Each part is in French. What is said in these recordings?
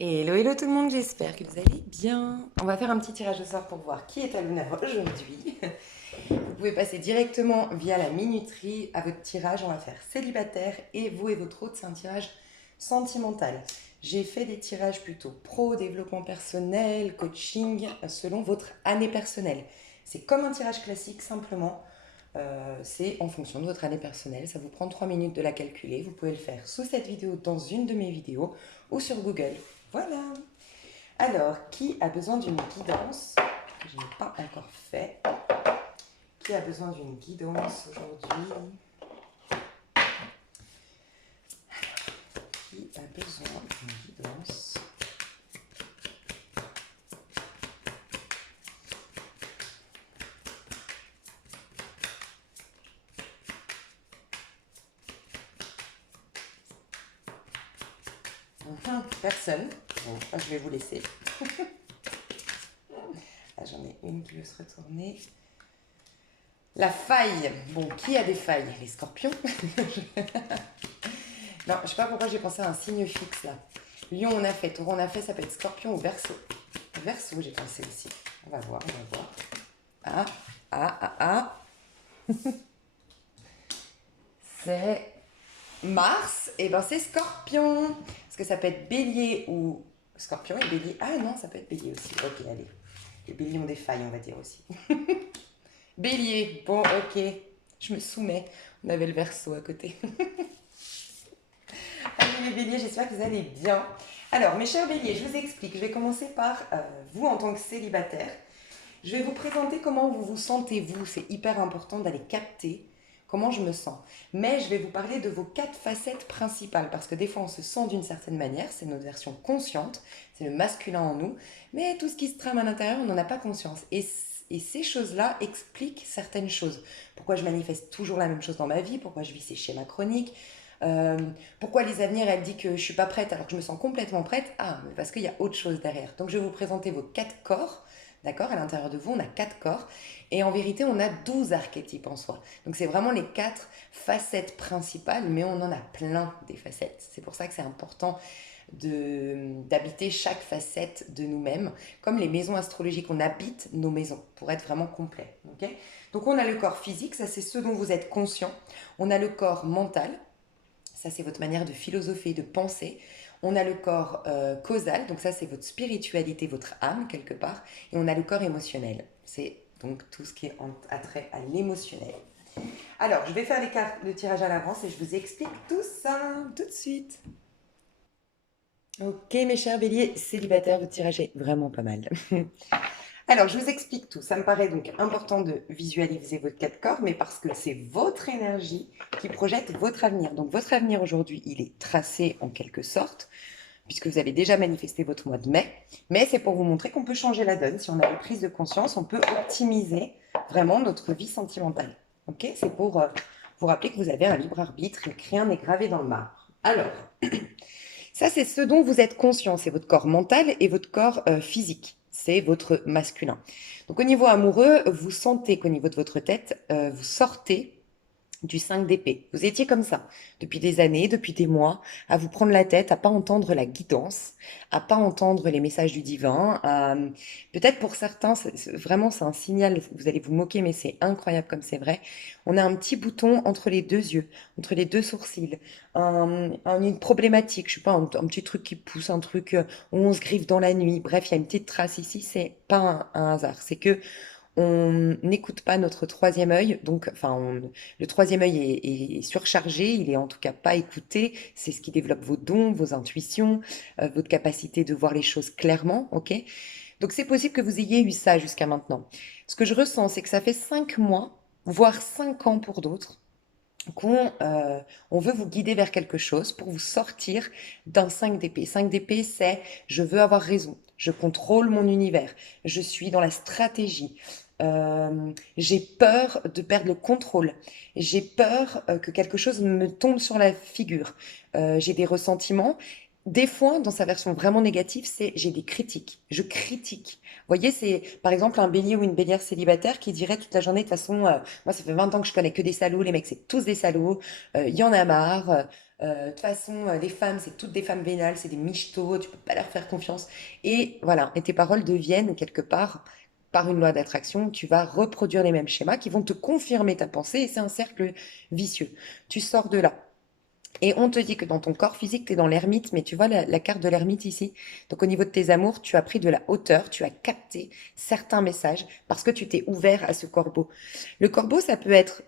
Hello, hello tout le monde, j'espère que vous allez bien. On va faire un petit tirage au sort pour voir qui est à l'honneur aujourd'hui. Vous pouvez passer directement via la minuterie à votre tirage. On va faire célibataire et vous et votre autre, c'est un tirage sentimental. J'ai fait des tirages plutôt pro, développement personnel, coaching, selon votre année personnelle. C'est comme un tirage classique, simplement. C'est en fonction de votre année personnelle. Ça vous prend 3 minutes de la calculer. Vous pouvez le faire sous cette vidéo, dans une de mes vidéos ou sur Google. Voilà. Alors, qui a besoin d'une guidance que je n'ai pas encore fait? Qui a besoin d'une guidance aujourd'hui? Qui a besoin d'une guidance? Personne. Bon, je vais vous laisser. Là, j'en ai une qui veut se retourner. La faille. Bon, qui a des failles? Les scorpions. Non, je sais pas pourquoi j'ai pensé à un signe fixe là. Lion, on a fait. Taureau, on a fait. Ça peut être scorpion ou verso. Verso, j'ai pensé aussi. On va voir, on va voir. Ah, ah, ah, ah. C'est Mars. Et ben c'est scorpion. Parce que ça peut être bélier ou scorpion et bélier. Ah non, ça peut être bélier aussi. Ok, allez. Les béliers ont des failles, on va dire aussi. Bélier. Bon, ok. Je me soumets. On avait le verso à côté. Allez les béliers, j'espère que vous allez bien. Alors, mes chers béliers, je vous explique. Je vais commencer par vous en tant que célibataire. Je vais vous présenter comment vous vous sentez, vous. C'est hyper important d'aller capter comment je me sens. Mais je vais vous parler de vos 4 facettes principales, parce que des fois, on se sent d'une certaine manière. C'est notre version consciente. C'est le masculin en nous. Mais tout ce qui se trame à l'intérieur, on n'en a pas conscience. Et ces choses-là expliquent certaines choses. Pourquoi je manifeste toujours la même chose dans ma vie, pourquoi je vis ces schémas chroniques, euh, pourquoi les avenirs, elle dit que je ne suis pas prête alors que je me sens complètement prête. Ah, mais parce qu'il y a autre chose derrière. Donc je vais vous présenter vos 4 corps. D'accord? À l'intérieur de vous, on a 4 corps. Et en vérité, on a 12 archétypes en soi. Donc c'est vraiment les 4 facettes principales, mais on en a plein des facettes. C'est pour ça que c'est important d'habiter chaque facette de nous-mêmes. Comme les maisons astrologiques, on habite nos maisons pour être vraiment complet. Okay? Donc on a le corps physique, ça c'est ce dont vous êtes conscient. On a le corps mental, ça c'est votre manière de philosopher, de penser. On a le corps causal, donc ça c'est votre spiritualité, votre âme quelque part. Et on a le corps émotionnel, c'est donc tout ce qui est en trait à l'émotionnel. Alors, je vais faire le tirage à l'avance et je vous explique tout ça tout de suite. Ok, mes chers béliers, célibataires, votre tirage est vraiment pas mal. Alors, je vous explique tout. Ça me paraît donc important de visualiser votre 4 corps, mais parce que c'est votre énergie qui projette votre avenir. Donc, votre avenir aujourd'hui, il est tracé en quelque sorte, puisque vous avez déjà manifesté votre mois de mai. Mais c'est pour vous montrer qu'on peut changer la donne. Si on a une prise de conscience, on peut optimiser vraiment notre vie sentimentale. Ok? C'est pour vous rappeler que vous avez un libre arbitre et que rien n'est gravé dans le marbre. Alors, ça, c'est ce dont vous êtes conscient. C'est votre corps mental et votre corps physique. C'est votre masculin. Donc, au niveau amoureux, vous sentez qu'au niveau de votre tête, vous sortez du 5 d'épée. Vous étiez comme ça depuis des années, depuis des mois, à vous prendre la tête, à pas entendre la guidance, à pas entendre les messages du divin. Peut-être pour certains, vraiment c'est un signal. Vous allez vous moquer, mais c'est incroyable comme c'est vrai. On a un petit bouton entre les 2 yeux, entre les 2 sourcils, une problématique. Je sais pas, un petit truc qui pousse, un truc où on se griffe dans la nuit. Bref, il y a une petite trace ici. C'est pas un hasard. C'est que on n'écoute pas notre troisième œil, donc le troisième œil est surchargé, il est en tout cas pas écouté, c'est ce qui développe vos dons, vos intuitions, votre capacité de voir les choses clairement, ok? Donc c'est possible que vous ayez eu ça jusqu'à maintenant. Ce que je ressens, c'est que ça fait 5 mois, voire 5 ans pour d'autres, qu'on veut vous guider vers quelque chose pour vous sortir d'un 5 d'épée. 5 d'épée, c'est je veux avoir raison, je contrôle mon univers, je suis dans la stratégie. J'ai peur de perdre le contrôle. J'ai peur que quelque chose me tombe sur la figure. J'ai des ressentiments. Des fois, dans sa version vraiment négative, c'est j'ai des critiques. Je critique. Vous voyez, c'est par exemple un bélier ou une bélière célibataire qui dirait toute la journée de toute façon, moi ça fait 20 ans que je connais que des salauds, les mecs c'est tous des salauds, il y en a marre, De toute façon, les femmes, c'est toutes des femmes vénales, c'est des michetots, tu peux pas leur faire confiance. Et voilà, et tes paroles deviennent quelque part, par une loi d'attraction, tu vas reproduire les mêmes schémas qui vont te confirmer ta pensée et c'est un cercle vicieux. Tu sors de là. Et on te dit que dans ton corps physique, tu es dans l'ermite, mais tu vois la carte de l'ermite ici. Donc au niveau de tes amours, tu as pris de la hauteur, tu as capté certains messages parce que tu t'es ouvert à ce corbeau. Le corbeau, ça peut être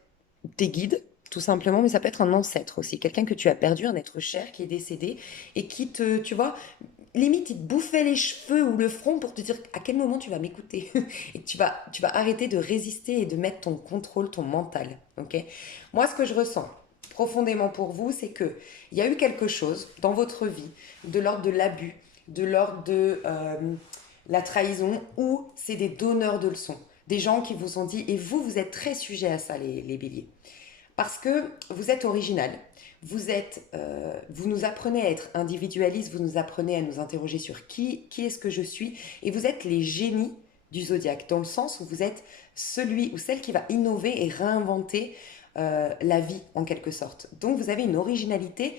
tes guides, tout simplement, mais ça peut être un ancêtre aussi, quelqu'un que tu as perdu, un être cher qui est décédé et qui te, tu vois, limite, il te bouffait les cheveux ou le front pour te dire à quel moment tu vas m'écouter. Et tu vas arrêter de résister et de mettre ton contrôle, ton mental. Ok. Moi, ce que je ressens profondément pour vous, c'est que il y a eu quelque chose dans votre vie de l'ordre de l'abus, de l'ordre de la trahison, ou c'est des donneurs de leçons. Des gens qui vous ont dit, et vous, vous êtes très sujet à ça, les béliers. Parce que vous êtes original, vous nous apprenez à être individualiste, vous nous apprenez à nous interroger sur qui est-ce que je suis, et vous êtes les génies du zodiaque, dans le sens où vous êtes celui ou celle qui va innover et réinventer la vie en quelque sorte. Donc vous avez une originalité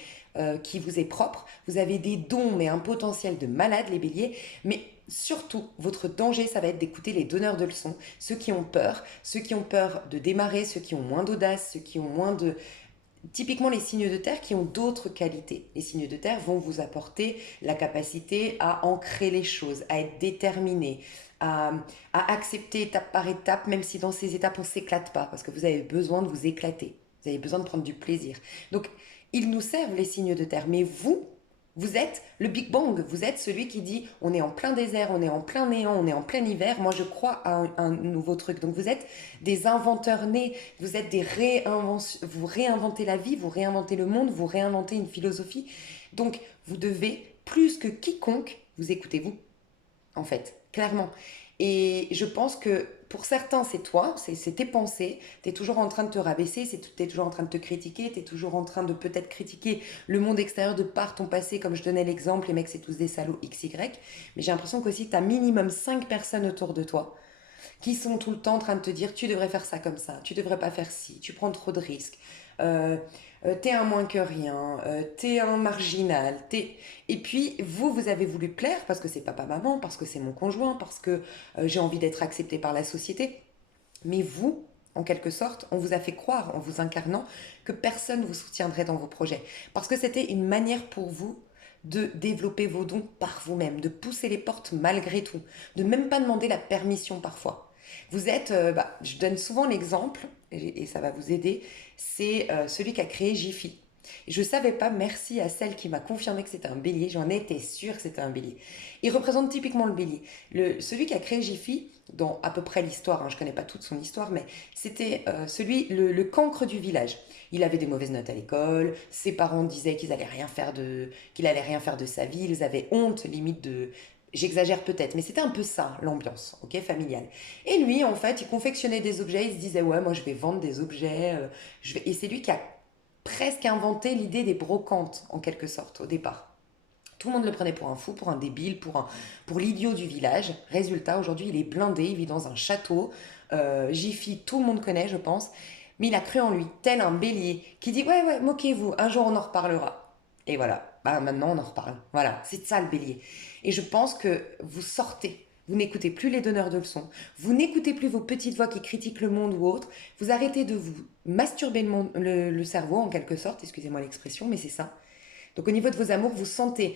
qui vous est propre, vous avez des dons mais un potentiel de malade les béliers, mais surtout votre danger ça va être d'écouter les donneurs de leçons, ceux qui ont peur de démarrer, ceux qui ont moins d'audace, ceux qui ont moins de... Typiquement les signes de terre qui ont d'autres qualités. Les signes de terre vont vous apporter la capacité à ancrer les choses, à être déterminé, à, à accepter étape par étape, même si dans ces étapes on ne s'éclate pas, parce que vous avez besoin de vous éclater, vous avez besoin de prendre du plaisir. Donc ils nous servent les signes de terre, mais vous êtes le Big Bang, vous êtes celui qui dit on est en plein désert, on est en plein néant, on est en plein hiver, moi je crois à un nouveau truc. Donc vous êtes des inventeurs nés, vous êtes des vous réinventez la vie, vous réinventez le monde, vous réinventez une philosophie. Donc vous devez, plus que quiconque, vous écoutez vous en fait, clairement. Et je pense que pour certains, c'est toi, c'est tes pensées, tu es toujours en train de te rabaisser, tu es toujours en train de te critiquer, tu es toujours en train de peut-être critiquer le monde extérieur de par ton passé, comme je donnais l'exemple, les mecs c'est tous des salauds XY, mais j'ai l'impression qu'aussi tu as minimum 5 personnes autour de toi qui sont tout le temps en train de te dire tu devrais faire ça comme ça, tu devrais pas faire ci, tu prends trop de risques, euh, t'es un moins que rien, t'es un marginal, t'es... Et puis vous avez voulu plaire parce que c'est papa-maman, parce que c'est mon conjoint, parce que j'ai envie d'être accepté par la société. Mais vous, en quelque sorte, on vous a fait croire, en vous incarnant, que personne ne vous soutiendrait dans vos projets. Parce que c'était une manière pour vous de développer vos dons par vous-même, de pousser les portes malgré tout, de même pas demander la permission parfois. Vous êtes, je donne souvent l'exemple, et ça va vous aider, c'est celui qui a créé Jiffy. Je ne savais pas, merci à celle qui m'a confirmé que c'était un bélier, j'en étais sûre que c'était un bélier. Il représente typiquement le bélier. Celui qui a créé Jiffy, dans à peu près l'histoire, hein, je ne connais pas toute son histoire, mais c'était le cancre du village. Il avait des mauvaises notes à l'école, ses parents disaient qu'il allait rien faire de sa vie, ils avaient honte limite de... J'exagère peut-être, mais c'était un peu ça l'ambiance, ok, familiale. Et lui, en fait, il confectionnait des objets, il se disait ouais, moi je vais vendre des objets, et c'est lui qui a presque inventé l'idée des brocantes en quelque sorte au départ. Tout le monde le prenait pour un fou, pour un débile, pour l'idiot du village. Résultat, aujourd'hui, il est blindé, il vit dans un château. Jiffy, tout le monde connaît, je pense. Mais il a cru en lui, tel un bélier, qui dit ouais, ouais, moquez-vous, un jour on en reparlera. Et voilà, bah, maintenant on en reparle. Voilà, c'est ça le bélier. Et je pense que vous sortez. Vous n'écoutez plus les donneurs de leçons. Vous n'écoutez plus vos petites voix qui critiquent le monde ou autre. Vous arrêtez de vous masturber le cerveau, en quelque sorte. Excusez-moi l'expression, mais c'est ça. Donc au niveau de vos amours, vous sentez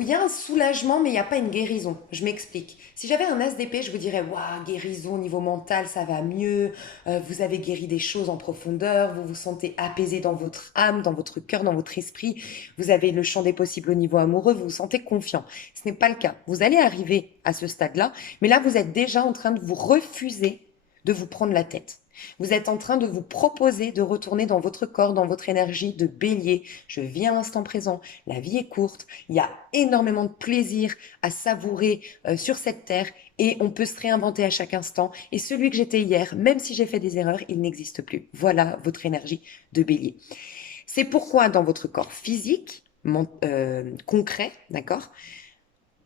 il y a un soulagement, mais il n'y a pas une guérison. Je m'explique. Si j'avais un as d'épée, je vous dirais, waouh, guérison au niveau mental, ça va mieux. Vous avez guéri des choses en profondeur. Vous vous sentez apaisé dans votre âme, dans votre cœur, dans votre esprit. Vous avez le champ des possibles au niveau amoureux. Vous vous sentez confiant. Ce n'est pas le cas. Vous allez arriver à ce stade-là, mais là, vous êtes déjà en train de vous refuser de vous prendre la tête. Vous êtes en train de vous proposer de retourner dans votre corps, dans votre énergie de bélier. Je vis à l'instant présent. La vie est courte. Il y a énormément de plaisir à savourer sur cette terre et on peut se réinventer à chaque instant. Et celui que j'étais hier, même si j'ai fait des erreurs, il n'existe plus. Voilà votre énergie de bélier. C'est pourquoi dans votre corps physique, concret, d'accord,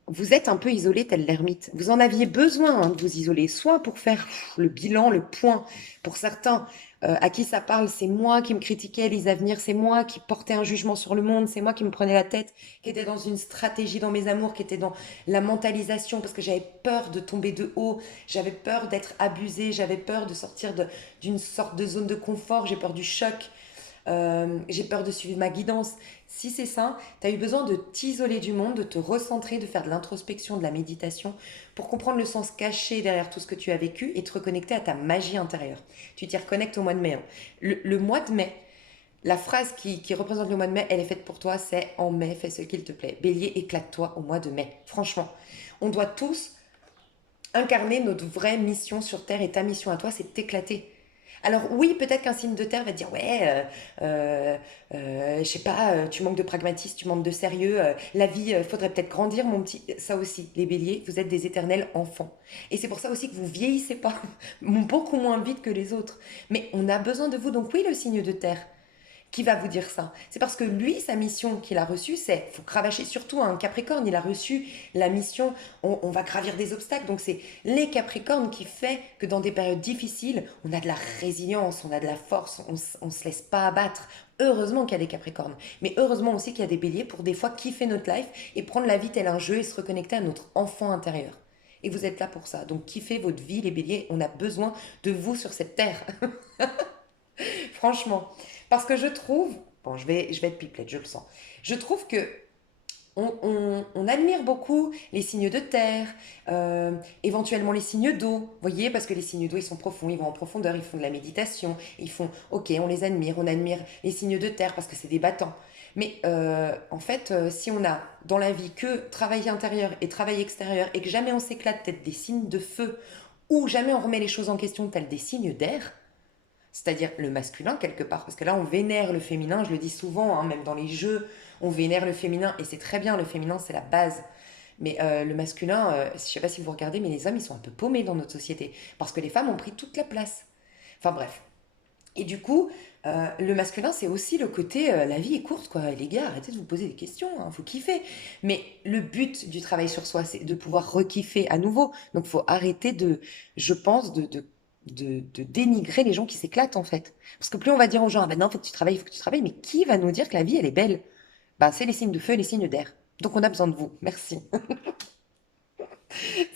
vous êtes un peu isolé tel l'ermite. Vous en aviez besoin hein, de vous isoler, soit pour faire le bilan, le point. Pour certains, à qui ça parle, c'est moi qui me critiquais les avenirs, c'est moi qui portais un jugement sur le monde, c'est moi qui me prenais la tête, qui était dans une stratégie dans mes amours, qui était dans la mentalisation, parce que j'avais peur de tomber de haut, j'avais peur d'être abusée, j'avais peur de sortir d'une sorte de zone de confort, j'ai peur du choc. J'ai peur de suivre ma guidance. Si c'est ça, tu as eu besoin de t'isoler du monde, de te recentrer, de faire de l'introspection, de la méditation, pour comprendre le sens caché derrière tout ce que tu as vécu et te reconnecter à ta magie intérieure. Tu t'y reconnectes au mois de mai. Hein. Le mois de mai, la phrase qui représente le mois de mai, elle est faite pour toi, c'est en mai, fais ce qu'il te plaît. Bélier, éclate-toi au mois de mai. Franchement, on doit tous incarner notre vraie mission sur Terre et ta mission à toi, c'est de t'éclater. Alors oui, peut-être qu'un signe de terre va te dire ouais, je sais pas, tu manques de pragmatisme, tu manques de sérieux, la vie, faudrait peut-être grandir, mon petit. Ça aussi, les béliers, vous êtes des éternels enfants. Et c'est pour ça aussi que vous vieillissez pas, beaucoup moins vite que les autres. Mais on a besoin de vous, donc oui, le signe de terre. Qui va vous dire ça? C'est parce que lui, sa mission qu'il a reçue, c'est, faut cravacher surtout un Capricorne, il a reçu la mission, on va gravir des obstacles. Donc c'est les Capricornes qui fait que dans des périodes difficiles, on a de la résilience, on a de la force, on se laisse pas abattre. Heureusement qu'il y a des Capricornes, mais heureusement aussi qu'il y a des Béliers pour des fois kiffer notre life et prendre la vie tel un jeu et se reconnecter à notre enfant intérieur. Et vous êtes là pour ça. Donc kiffez votre vie, les Béliers. On a besoin de vous sur cette terre. Franchement. Parce que je trouve, bon, je vais être pipelette, je le sens. Je trouve que on admire beaucoup les signes de terre, éventuellement les signes d'eau, vous voyez, parce que les signes d'eau, ils sont profonds, ils vont en profondeur, ils font de la méditation, ils font, ok, on admire les signes de terre parce que c'est des battants. Mais en fait, si on a dans la vie que travail intérieur et travail extérieur et que jamais on s'éclate tels des signes de feu ou jamais on remet les choses en question tels des signes d'air, c'est-à-dire le masculin quelque part, parce que là on vénère le féminin, je le dis souvent, hein, même dans les jeux, on vénère le féminin, et c'est très bien, le féminin c'est la base. Mais le masculin, je ne sais pas si vous regardez, mais les hommes ils sont un peu paumés dans notre société, parce que les femmes ont pris toute la place. Enfin bref. Et du coup, le masculin c'est aussi le côté, la vie est courte quoi, et les gars, arrêtez de vous poser des questions, hein, faut kiffer. Mais le but du travail sur soi, c'est de pouvoir rekiffer à nouveau. Donc il faut arrêter de, je pense, de dénigrer les gens qui s'éclatent en fait. Parce que plus on va dire aux gens, ah ben non, faut que tu travailles, mais qui va nous dire que la vie elle est belle? Bah c'est les signes de feu et les signes d'air. Donc on a besoin de vous. Merci.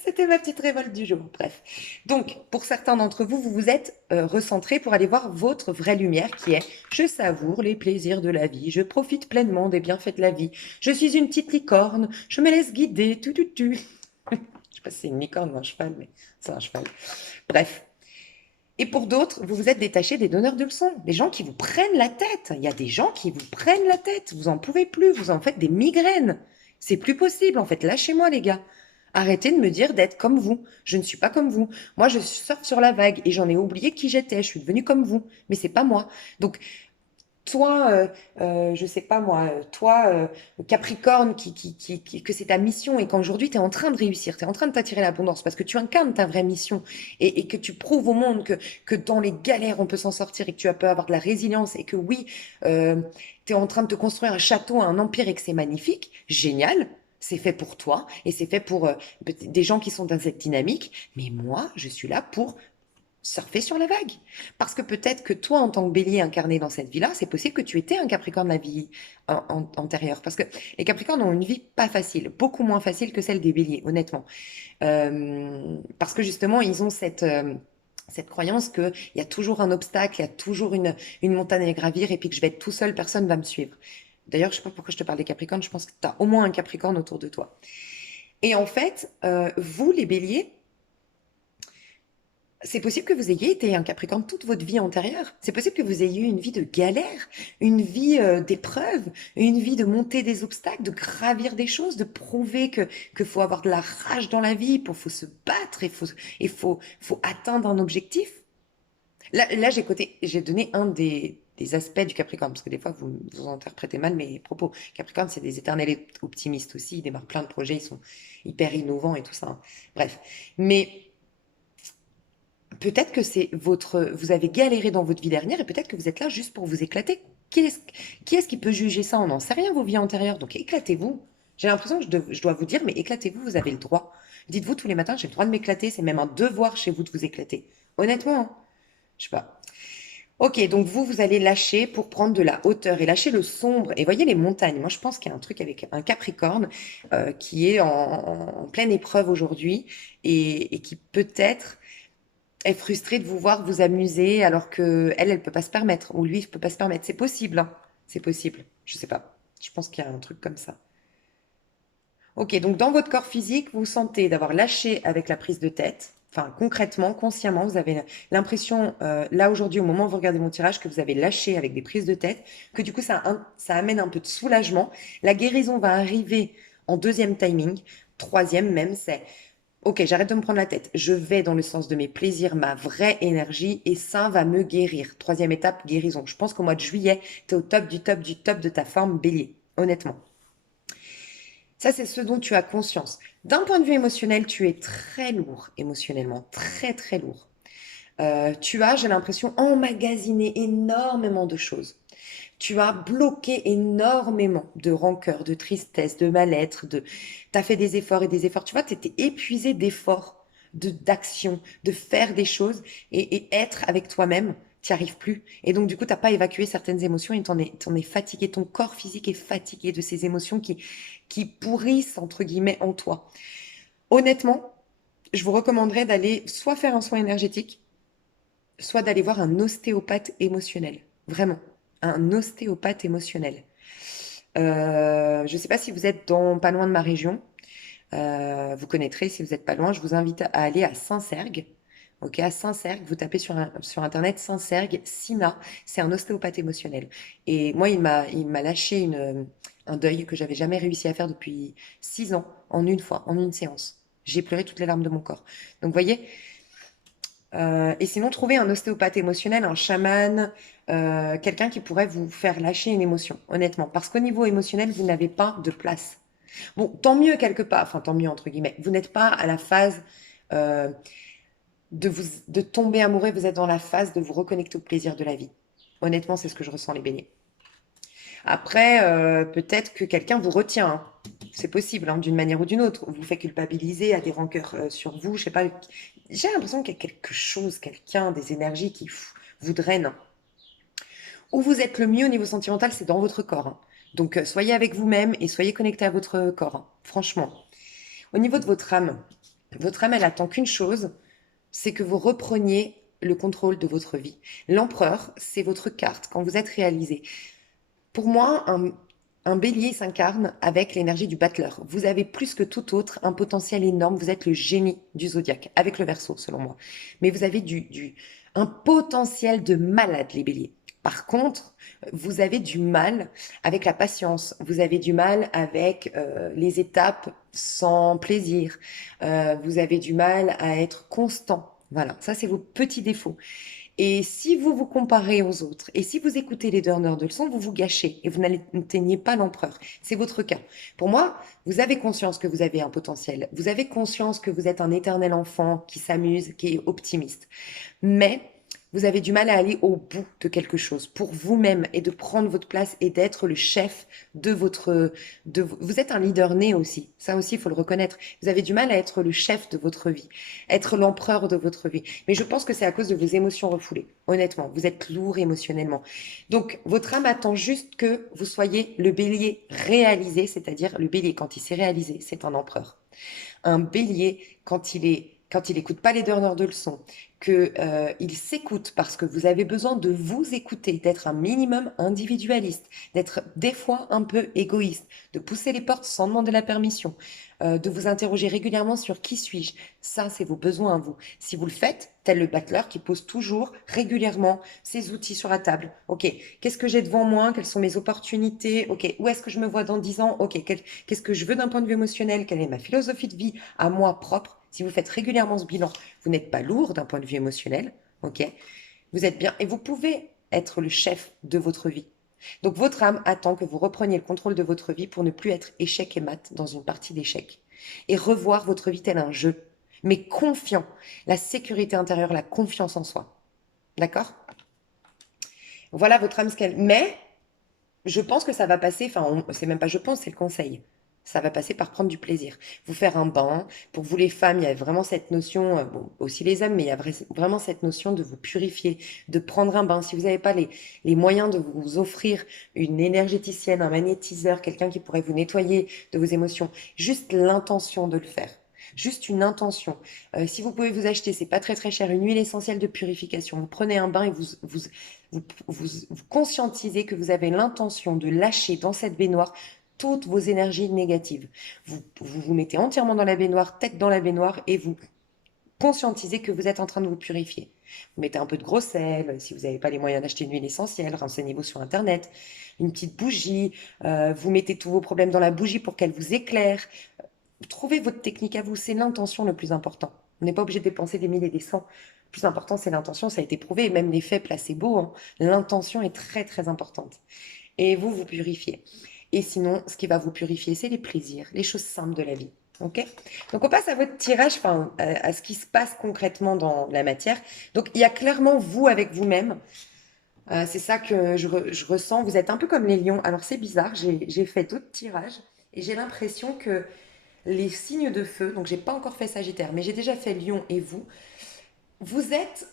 C'était ma petite révolte du jour. Bref. Donc pour certains d'entre vous, vous vous êtes recentrés pour aller voir votre vraie lumière qui est je savoure les plaisirs de la vie, je profite pleinement des bienfaits de la vie, je suis une petite licorne, je me laisse guider, tu. Je sais pas si c'est une licorne ou un cheval, mais c'est un cheval. Bref. Et pour d'autres, vous vous êtes détaché des donneurs de leçons, des gens qui vous prennent la tête. Il y a des gens qui vous prennent la tête, vous en pouvez plus, vous en faites des migraines. C'est plus possible, en fait. Lâchez-moi, les gars. Arrêtez de me dire d'être comme vous. Je ne suis pas comme vous. Moi, je surfe sur la vague et j'en ai oublié qui j'étais. Je suis devenue comme vous, mais c'est pas moi. Donc, toi, je sais pas moi, toi, Capricorne, que c'est ta mission et qu'aujourd'hui tu es en train de réussir, tu es en train de t'attirer l'abondance parce que tu incarnes ta vraie mission et que tu prouves au monde que dans les galères on peut s'en sortir et que tu peux avoir de la résilience et que oui, tu es en train de te construire un château, un empire et que c'est magnifique, génial. C'est fait pour toi et c'est fait pour des gens qui sont dans cette dynamique. Mais moi, je suis là pour surfer sur la vague. Parce que peut-être que toi, en tant que bélier incarné dans cette vie-là, c'est possible que tu étais un Capricorne la vie antérieure. Parce que les Capricornes ont une vie pas facile, beaucoup moins facile que celle des béliers, honnêtement. Parce que justement, ils ont cette croyance qu'il y a toujours un obstacle, il y a toujours une montagne à gravir, et puis que je vais être tout seul, personne ne va me suivre. D'ailleurs, je sais pas pourquoi je te parle des Capricornes, je pense que tu as au moins un Capricorne autour de toi. Et en fait, vous, les béliers, c'est possible que vous ayez été un Capricorne toute votre vie antérieure. C'est possible que vous ayez eu une vie de galère, une vie d'épreuve, une vie de monter des obstacles, de gravir des choses, de prouver que faut avoir de la rage dans la vie, faut se battre et faut atteindre un objectif. Là j'ai donné un des aspects du Capricorne, parce que des fois vous interprétez mal mes propos. Capricorne, c'est des éternels optimistes aussi, ils démarrent plein de projets, ils sont hyper innovants et tout ça. Hein. Bref. Mais peut-être que vous avez galéré dans votre vie dernière et peut-être que vous êtes là juste pour vous éclater. Qui est-ce qui peut juger ça? On n'en sait rien, vos vies antérieures. Donc éclatez-vous. J'ai l'impression que je dois vous dire, mais éclatez-vous, vous avez le droit. Dites-vous tous les matins, j'ai le droit de m'éclater, c'est même un devoir chez vous de vous éclater. Honnêtement, hein. Je sais pas. Ok, donc vous allez lâcher pour prendre de la hauteur et lâcher le sombre. Et voyez les montagnes. Moi, je pense qu'il y a un truc avec un Capricorne qui est en pleine épreuve aujourd'hui et qui peut-être est frustré de vous voir vous amuser alors que elle peut pas se permettre ou lui, il peut pas se permettre. C'est possible, hein. C'est possible. Je sais pas. Je pense qu'il y a un truc comme ça. Ok, donc dans votre corps physique, vous sentez d'avoir lâché avec la prise de tête. Enfin, concrètement, consciemment, vous avez l'impression, là aujourd'hui, au moment où vous regardez mon tirage, que vous avez lâché avec des prises de tête, que du coup, ça amène un peu de soulagement. La guérison va arriver en deuxième timing, troisième même, c'est ok, j'arrête de me prendre la tête. Je vais dans le sens de mes plaisirs, ma vraie énergie, et ça va me guérir. Troisième étape, guérison. Je pense qu'au mois de juillet, tu es au top du top du top de ta forme bélier, honnêtement. Ça, c'est ce dont tu as conscience. D'un point de vue émotionnel, tu es très lourd émotionnellement, très très lourd. Tu as, j'ai l'impression, emmagasiné énormément de choses. Tu as bloqué énormément de rancœur, de tristesse, de mal-être, de... Tu as fait des efforts et des efforts. Tu vois, tu étais épuisé d'efforts, d'action, de faire des choses et être avec toi-même, tu n'y arrives plus. Et donc, du coup, tu n'as pas évacué certaines émotions et t'en es fatigué. Ton corps physique est fatigué de ces émotions qui pourrissent, entre guillemets, en toi. Honnêtement, je vous recommanderais d'aller soit faire un soin énergétique, soit d'aller voir un ostéopathe émotionnel. Vraiment, un ostéopathe émotionnel. Je ne sais pas si vous êtes pas loin de ma région. Vous connaîtrez si vous n'êtes pas loin. Je vous invite à aller à Saint-Cergue. Ok, à Saint-Cergue, vous tapez sur Internet Saint-Cergue, Sina, c'est un ostéopathe émotionnel. Et moi, il m'a lâché un deuil que j'avais jamais réussi à faire depuis 6 ans, en une fois, en une séance. J'ai pleuré toutes les larmes de mon corps. Donc, vous voyez, et sinon, trouver un ostéopathe émotionnel, un chaman, quelqu'un qui pourrait vous faire lâcher une émotion, honnêtement. Parce qu'au niveau émotionnel, vous n'avez pas de place. Bon, tant mieux quelque part, enfin tant mieux entre guillemets. Vous n'êtes pas à la phase euh, de tomber amoureux, vous êtes dans la phase de vous reconnecter au plaisir de la vie. Honnêtement, c'est ce que je ressens les beignets. Après, peut-être que quelqu'un vous retient, hein. C'est possible, hein, d'une manière ou d'une autre. Vous fait culpabiliser, a des rancœurs sur vous, je sais pas. J'ai l'impression qu'il y a quelque chose, quelqu'un, des énergies qui vous drainent. Où vous êtes le mieux au niveau sentimental, c'est dans votre corps, hein. Donc, soyez avec vous-même et soyez connecté à votre corps, hein. Franchement. Au niveau de votre âme, elle attend qu'une chose, c'est que vous repreniez le contrôle de votre vie. L'empereur, c'est votre carte quand vous êtes réalisé. Pour moi, un bélier s'incarne avec l'énergie du battleur. Vous avez plus que tout autre un potentiel énorme. Vous êtes le génie du zodiaque, avec le verso, selon moi. Mais vous avez un potentiel de malade, les béliers. Par contre, vous avez du mal avec la patience. Vous avez du mal avec les étapes sans plaisir. Vous avez du mal à être constant. Voilà, ça c'est vos petits défauts. Et si vous vous comparez aux autres, et si vous écoutez les donneurs de leçons, vous vous gâchez et vous n'atteignez pas l'empereur. C'est votre cas. Pour moi, vous avez conscience que vous avez un potentiel. Vous avez conscience que vous êtes un éternel enfant qui s'amuse, qui est optimiste. Mais vous avez du mal à aller au bout de quelque chose pour vous-même et de prendre votre place et d'être le chef de vous êtes un leader né aussi. Ça aussi, il faut le reconnaître. Vous avez du mal à être le chef de votre vie, être l'empereur de votre vie. Mais je pense que c'est à cause de vos émotions refoulées. Honnêtement, vous êtes lourd émotionnellement. Donc, votre âme attend juste que vous soyez le bélier réalisé, c'est-à-dire le bélier, quand il s'est réalisé, c'est un empereur. Un bélier, quand il écoute pas les donneurs de leçons, que il s'écoute parce que vous avez besoin de vous écouter, d'être un minimum individualiste, d'être des fois un peu égoïste, de pousser les portes sans demander la permission, de vous interroger régulièrement sur qui suis-je. Ça, c'est vos besoins à vous. Si vous le faites, tel le battleur qui pose toujours régulièrement ses outils sur la table. Ok, qu'est-ce que j'ai devant moi? Quelles sont mes opportunités? Ok, où est-ce que je me vois dans 10 ans? Ok, qu'est-ce que je veux d'un point de vue émotionnel? Quelle est ma philosophie de vie à moi propre? Si vous faites régulièrement ce bilan, vous n'êtes pas lourd d'un point de vue émotionnel, ok? Vous êtes bien et vous pouvez être le chef de votre vie. Donc votre âme attend que vous repreniez le contrôle de votre vie pour ne plus être échec et mat dans une partie d'échec et revoir votre vie tel un jeu, mais confiant, la sécurité intérieure, la confiance en soi. D'accord? Voilà votre âme ce qu'elle. Mais je pense que ça va passer. Enfin, c'est même pas je pense, c'est le conseil. Ça va passer par prendre du plaisir. Vous faire un bain. Pour vous les femmes, il y a vraiment cette notion, bon, aussi les hommes, mais il y a vraiment cette notion de vous purifier, de prendre un bain. Si vous n'avez pas les moyens de vous offrir une énergéticienne, un magnétiseur, quelqu'un qui pourrait vous nettoyer de vos émotions, juste l'intention de le faire. Juste une intention. Si vous pouvez vous acheter, c'est pas très très cher, une huile essentielle de purification. Vous prenez un bain et vous conscientisez que vous avez l'intention de lâcher dans cette baignoire toutes vos énergies négatives. Vous mettez entièrement dans la baignoire, tête dans la baignoire, et vous conscientisez que vous êtes en train de vous purifier. Vous mettez un peu de gros sel, si vous n'avez pas les moyens d'acheter une huile essentielle, renseignez-vous sur Internet, une petite bougie, vous mettez tous vos problèmes dans la bougie pour qu'elle vous éclaire. Trouvez votre technique à vous, c'est l'intention le plus important. On n'est pas obligé de dépenser des mille et des cents. Le plus important, c'est l'intention, ça a été prouvé, et même l'effet placebo, hein. L'intention est très très importante. Et vous, vous purifiez. Et sinon, ce qui va vous purifier, c'est les plaisirs, les choses simples de la vie. Ok? Donc, on passe à votre tirage, enfin, à ce qui se passe concrètement dans la matière. Donc, il y a clairement vous avec vous-même. C'est ça que je ressens. Vous êtes un peu comme les lions. Alors, c'est bizarre, j'ai fait d'autres tirages et j'ai l'impression que les signes de feu, donc j'ai pas encore fait Sagittaire, mais j'ai déjà fait Lion et vous êtes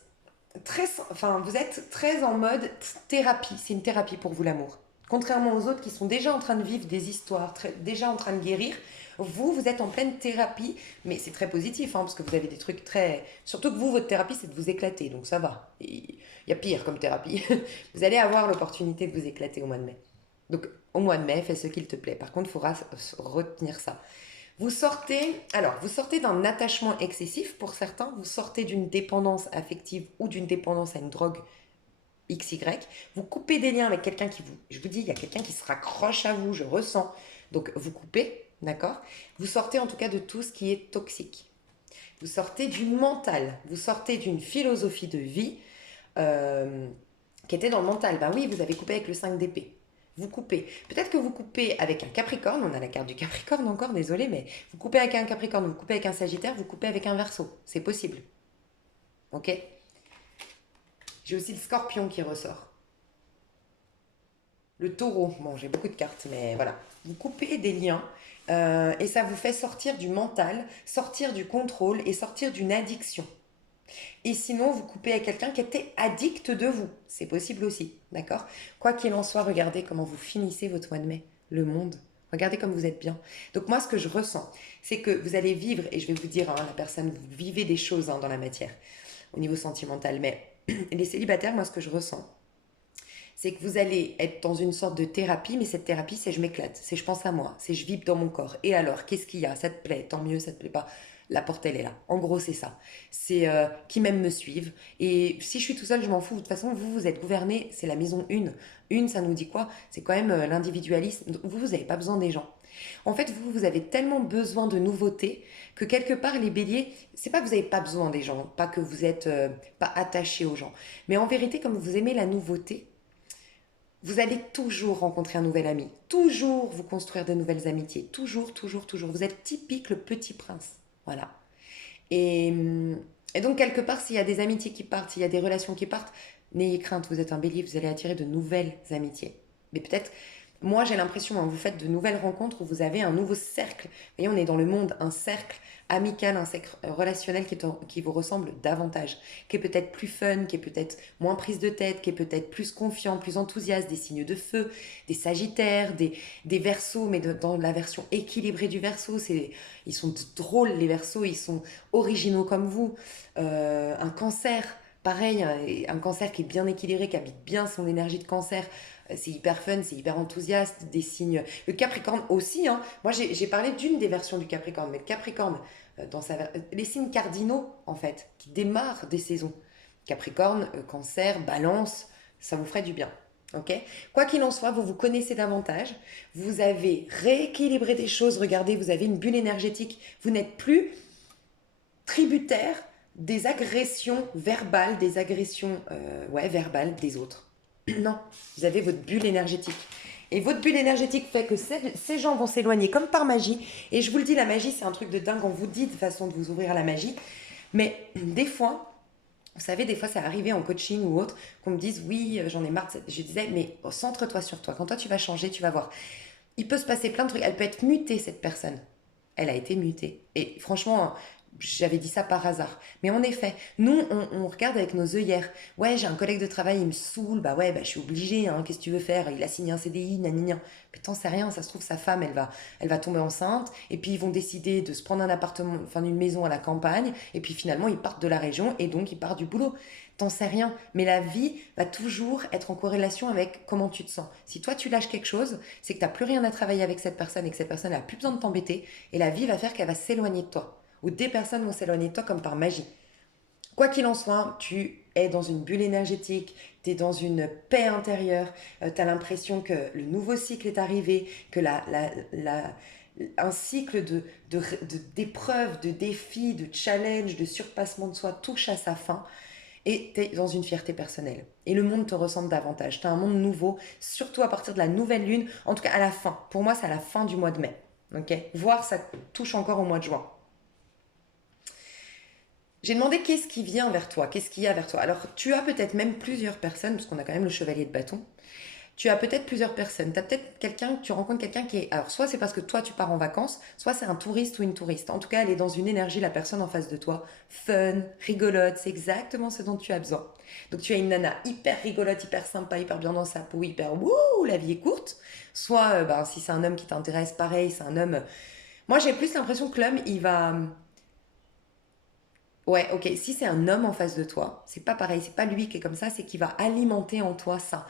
vous êtes très en mode thérapie. C'est une thérapie pour vous, l'amour. Contrairement aux autres qui sont déjà en train de vivre des histoires, déjà en train de guérir, vous êtes en pleine thérapie, mais c'est très positif, hein, parce que vous avez des trucs très... Surtout que vous, votre thérapie, c'est de vous éclater, donc ça va. Il y a pire comme thérapie. Vous allez avoir l'opportunité de vous éclater au mois de mai. Donc, au mois de mai, fais ce qu'il te plaît. Par contre, il faudra retenir ça. Vous sortez d'un attachement excessif pour certains, vous sortez d'une dépendance affective ou d'une dépendance à une drogue XY, vous coupez des liens avec quelqu'un je vous dis, il y a quelqu'un qui se raccroche à vous, je ressens. Donc vous coupez, d'accord? Vous sortez en tout cas de tout ce qui est toxique. Vous sortez du mental, vous sortez d'une philosophie de vie euh, qui était dans le mental. Ben oui, vous avez coupé avec le 5 d'épée. Vous coupez. Peut-être que vous coupez avec un Capricorne, on a la carte du Capricorne encore, désolé, mais vous coupez avec un Capricorne, vous coupez avec un Sagittaire, vous coupez avec un Verseau. C'est possible. Ok? J'ai aussi le Scorpion qui ressort. Le Taureau. Bon, j'ai beaucoup de cartes, mais voilà. Vous coupez des liens et ça vous fait sortir du mental, sortir du contrôle et sortir d'une addiction. Et sinon, vous coupez à quelqu'un qui était addict de vous. C'est possible aussi, d'accord? Quoi qu'il en soit, regardez comment vous finissez votre mois de mai, le monde. Regardez comme vous êtes bien. Donc moi, ce que je ressens, c'est que vous allez vivre, et je vais vous dire, hein, la personne, vous vivez des choses, hein, dans la matière, au niveau sentimental, mais les célibataires, moi, ce que je ressens, c'est que vous allez être dans une sorte de thérapie, mais cette thérapie, c'est je m'éclate, c'est je pense à moi, c'est je vibre dans mon corps. Et alors, qu'est-ce qu'il y a? Ça te plaît? Tant mieux, ça te plaît pas? La porte, elle est là. En gros, c'est ça. C'est qui m'aime me suivent. Et si je suis tout seul, je m'en fous. De toute façon, vous êtes gouverné, c'est la maison une. Une, ça nous dit quoi? C'est quand même l'individualisme. Vous n'avez pas besoin des gens. En fait, vous avez tellement besoin de nouveautés que quelque part, les béliers, c'est pas que vous n'avez pas besoin des gens, pas que vous êtes pas attaché aux gens. Mais en vérité, comme vous aimez la nouveauté, vous allez toujours rencontrer un nouvel ami, toujours vous construire de nouvelles amitiés, toujours, toujours, toujours. Vous êtes typique le petit prince. Voilà. Et, et donc, quelque part, s'il y a des amitiés qui partent, s'il y a des relations qui partent, n'ayez crainte, vous êtes un bélier, vous allez attirer de nouvelles amitiés. Mais peut-être, moi j'ai l'impression, hein, vous faites de nouvelles rencontres où vous avez un nouveau cercle. Vous voyez, on est dans le monde, un cercle amical, un cercle relationnel qui vous ressemble davantage, qui est peut-être plus fun, qui est peut-être moins prise de tête, qui est peut-être plus confiant, plus enthousiaste, des signes de feu, des sagittaires, des versos, mais dans la version équilibrée du verso, ils sont drôles les versos, ils sont originaux comme vous. Un cancer, pareil, un cancer qui est bien équilibré, qui habite bien son énergie de cancer, c'est hyper fun, c'est hyper enthousiaste, des signes. Le Capricorne aussi, hein. Moi j'ai parlé d'une des versions du Capricorne, mais le Capricorne, les signes cardinaux, en fait, qui démarrent des saisons. Capricorne, Cancer, Balance, ça vous ferait du bien. Ok? Quoi qu'il en soit, vous vous connaissez davantage, vous avez rééquilibré des choses, regardez, vous avez une bulle énergétique, vous n'êtes plus tributaire des agressions verbales, des agressions verbales des autres. Non, vous avez votre bulle énergétique. Et votre bulle énergétique fait que ces gens vont s'éloigner comme par magie. Et je vous le dis, la magie, c'est un truc de dingue. On vous dit de façon de vous ouvrir à la magie. Mais des fois, vous savez, des fois, c'est arrivé en coaching ou autre qu'on me dise, oui, j'en ai marre. Je disais, mais centre-toi sur toi. Quand toi, tu vas changer, tu vas voir. il peut se passer plein de trucs. Elle peut être mutée, cette personne. Elle a été mutée. Et franchement, j'avais dit ça par hasard. Mais en effet, nous, on regarde avec nos œillères. Ouais, j'ai un collègue de travail, il me saoule. Bah ouais, bah, je suis obligée. Hein, qu'est-ce que tu veux faire? Il a signé un CDI, nanani. Mais t'en sais rien. Ça se trouve, sa femme, elle va tomber enceinte. Et puis, ils vont décider de se prendre un appartement, enfin, une maison à la campagne. Et puis, finalement, ils partent de la région. Et donc, ils partent du boulot. T'en sais rien. Mais la vie va toujours être en corrélation avec comment tu te sens. Si toi, tu lâches quelque chose, c'est que t'as plus rien à travailler avec cette personne et que cette personne n'a plus besoin de t'embêter. Et la vie va faire qu'elle va s'éloigner de toi. Ou des personnes vont s'éloigner de toi comme par magie. Quoi qu'il en soit, tu es dans une bulle énergétique, tu es dans une paix intérieure, tu as l'impression que le nouveau cycle est arrivé, que un cycle d'épreuves, de défis, de challenges, de surpassement de soi touche à sa fin et tu es dans une fierté personnelle. Et le monde te ressemble davantage. Tu as un monde nouveau, surtout à partir de la nouvelle lune, en tout cas à la fin. Pour moi, c'est à la fin du mois de mai. Okay, voire ça touche encore au mois de juin. J'ai demandé qu'est-ce qui vient vers toi, qu'est-ce qu'il y a vers toi. Alors, tu as peut-être même plusieurs personnes, parce qu'on a quand même le chevalier de bâton. Tu as peut-être plusieurs personnes. Tu as peut-être quelqu'un, tu rencontres quelqu'un qui est. Alors, soit c'est parce que toi, tu pars en vacances, soit c'est un touriste ou une touriste. En tout cas, elle est dans une énergie, la personne en face de toi, fun, rigolote, c'est exactement ce dont tu as besoin. Donc, tu as une nana hyper rigolote, hyper sympa, hyper bien dans sa peau, hyper wouh, la vie est courte. Soit, ben, si c'est un homme qui t'intéresse, pareil, c'est un homme. Moi, j'ai plus l'impression que l'homme, il va. Ouais, ok. Si c'est un homme en face de toi, c'est pas pareil. C'est pas lui qui est comme ça, c'est qui va alimenter en toi ça.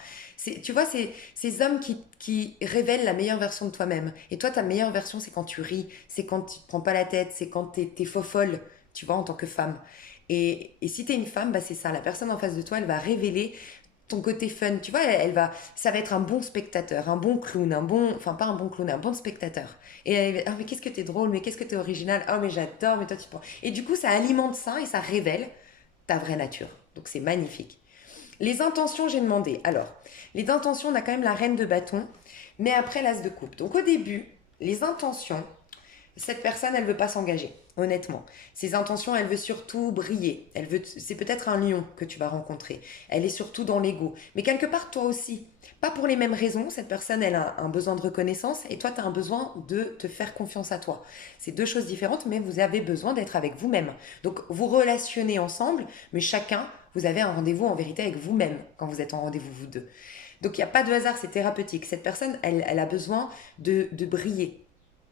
Tu vois, c'est ces hommes qui révèlent la meilleure version de toi-même. Et toi, ta meilleure version, c'est quand tu ris, c'est quand tu te prends pas la tête, c'est quand t'es faux folle, tu vois, en tant que femme. Et si t'es une femme, bah c'est ça. La personne en face de toi, elle va révéler ton côté fun, tu vois, ça va être un bon spectateur, un bon clown, enfin pas un bon clown, un bon spectateur. Et elle va, ah mais qu'est-ce que t'es drôle, mais qu'est-ce que t'es original, oh mais j'adore, mais toi tu prends. Et du coup, ça alimente ça et ça révèle ta vraie nature. Donc c'est magnifique. Les intentions, j'ai demandé. Alors, les intentions, on a quand même la reine de bâton, mais après l'as de coupe. Donc au début, les intentions, cette personne, elle veut pas s'engager, honnêtement. Ses intentions, elle veut surtout briller. C'est peut-être un lion que tu vas rencontrer. Elle est surtout dans l'ego. Mais quelque part, toi aussi. Pas pour les mêmes raisons. Cette personne, elle a un besoin de reconnaissance et toi, tu as un besoin de te faire confiance à toi. C'est deux choses différentes, mais vous avez besoin d'être avec vous-même. Donc, vous relationnez ensemble, mais chacun, vous avez un rendez-vous en vérité avec vous-même quand vous êtes en rendez-vous, vous deux. Donc, il n'y a pas de hasard, c'est thérapeutique. Cette personne, elle a besoin de briller.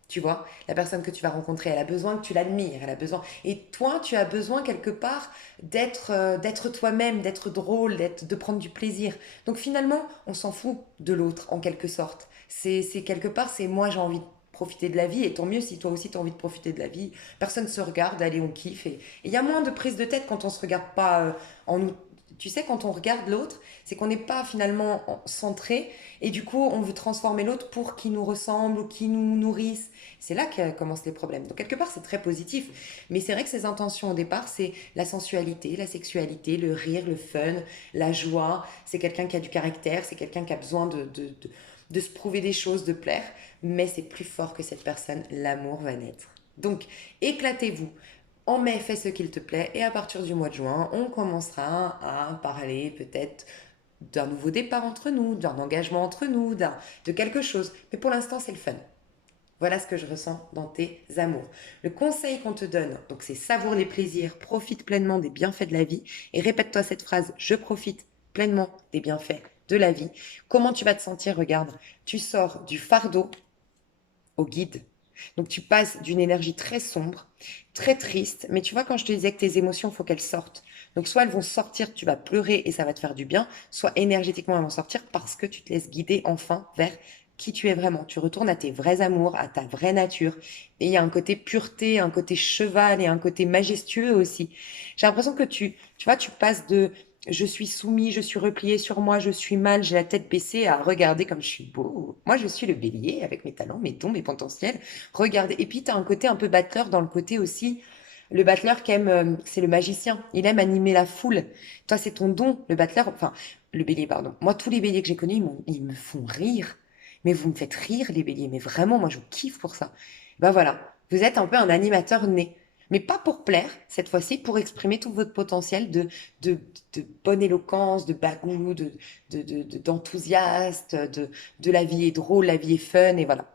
Tu vois, la personne que tu vas rencontrer, elle a besoin que tu l'admires, elle a besoin. Et toi, tu as besoin quelque part d'être toi-même, d'être drôle, de prendre du plaisir. Donc finalement, on s'en fout de l'autre en quelque sorte. C'est quelque part, c'est moi j'ai envie de profiter de la vie et tant mieux si toi aussi tu as envie de profiter de la vie. Personne se regarde, allez on kiffe et il y a moins de prise de tête quand on se regarde pas en nous. Tu sais, quand on regarde l'autre, c'est qu'on n'est pas finalement centré et du coup, on veut transformer l'autre pour qu'il nous ressemble ou qu'il nous nourrisse. C'est là que commencent les problèmes. Donc, quelque part, c'est très positif. Mais c'est vrai que ses intentions au départ, c'est la sensualité, la sexualité, le rire, le fun, la joie. C'est quelqu'un qui a du caractère, c'est quelqu'un qui a besoin de se prouver des choses, de plaire. Mais c'est plus fort que cette personne. L'amour va naître. Donc, éclatez-vous. En mai, fais ce qu'il te plaît et à partir du mois de juin, on commencera à parler peut-être d'un nouveau départ entre nous, d'un engagement entre nous, de quelque chose. Mais pour l'instant, c'est le fun. Voilà ce que je ressens dans tes amours. Le conseil qu'on te donne, donc c'est savoure les plaisirs, profite pleinement des bienfaits de la vie et répète-toi cette phrase, je profite pleinement des bienfaits de la vie. Comment tu vas te sentir? Regarde, tu sors du fardeau au guide. Donc tu passes d'une énergie très sombre, très triste, mais tu vois quand je te disais que tes émotions, il faut qu'elles sortent. Donc soit elles vont sortir, tu vas pleurer et ça va te faire du bien, soit énergétiquement elles vont sortir parce que tu te laisses guider enfin vers qui tu es vraiment. Tu retournes à tes vrais amours, à ta vraie nature. Et il y a un côté pureté, un côté cheval et un côté majestueux aussi. J'ai l'impression que tu vois, tu passes de je suis soumis, je suis replié sur moi, je suis mal, j'ai la tête baissée à regarder comme je suis beau. Moi, je suis le bélier avec mes talents, mes dons, mes potentiels. Regardez. Et puis, tu as un côté un peu battleur dans le côté aussi. Le battleur qui aime, c'est le magicien. Il aime animer la foule. Toi, c'est ton don, le battleur, enfin, le bélier, pardon. Moi, tous les béliers que j'ai connus, ils me font rire. Mais vous me faites rire, les béliers. Mais vraiment, moi, je kiffe pour ça. Ben voilà. Vous êtes un peu un animateur né. Mais pas pour plaire, cette fois-ci, pour exprimer tout votre potentiel de, de bonne éloquence, de bagou, d'enthousiaste, de la vie est drôle, la vie est fun, et voilà.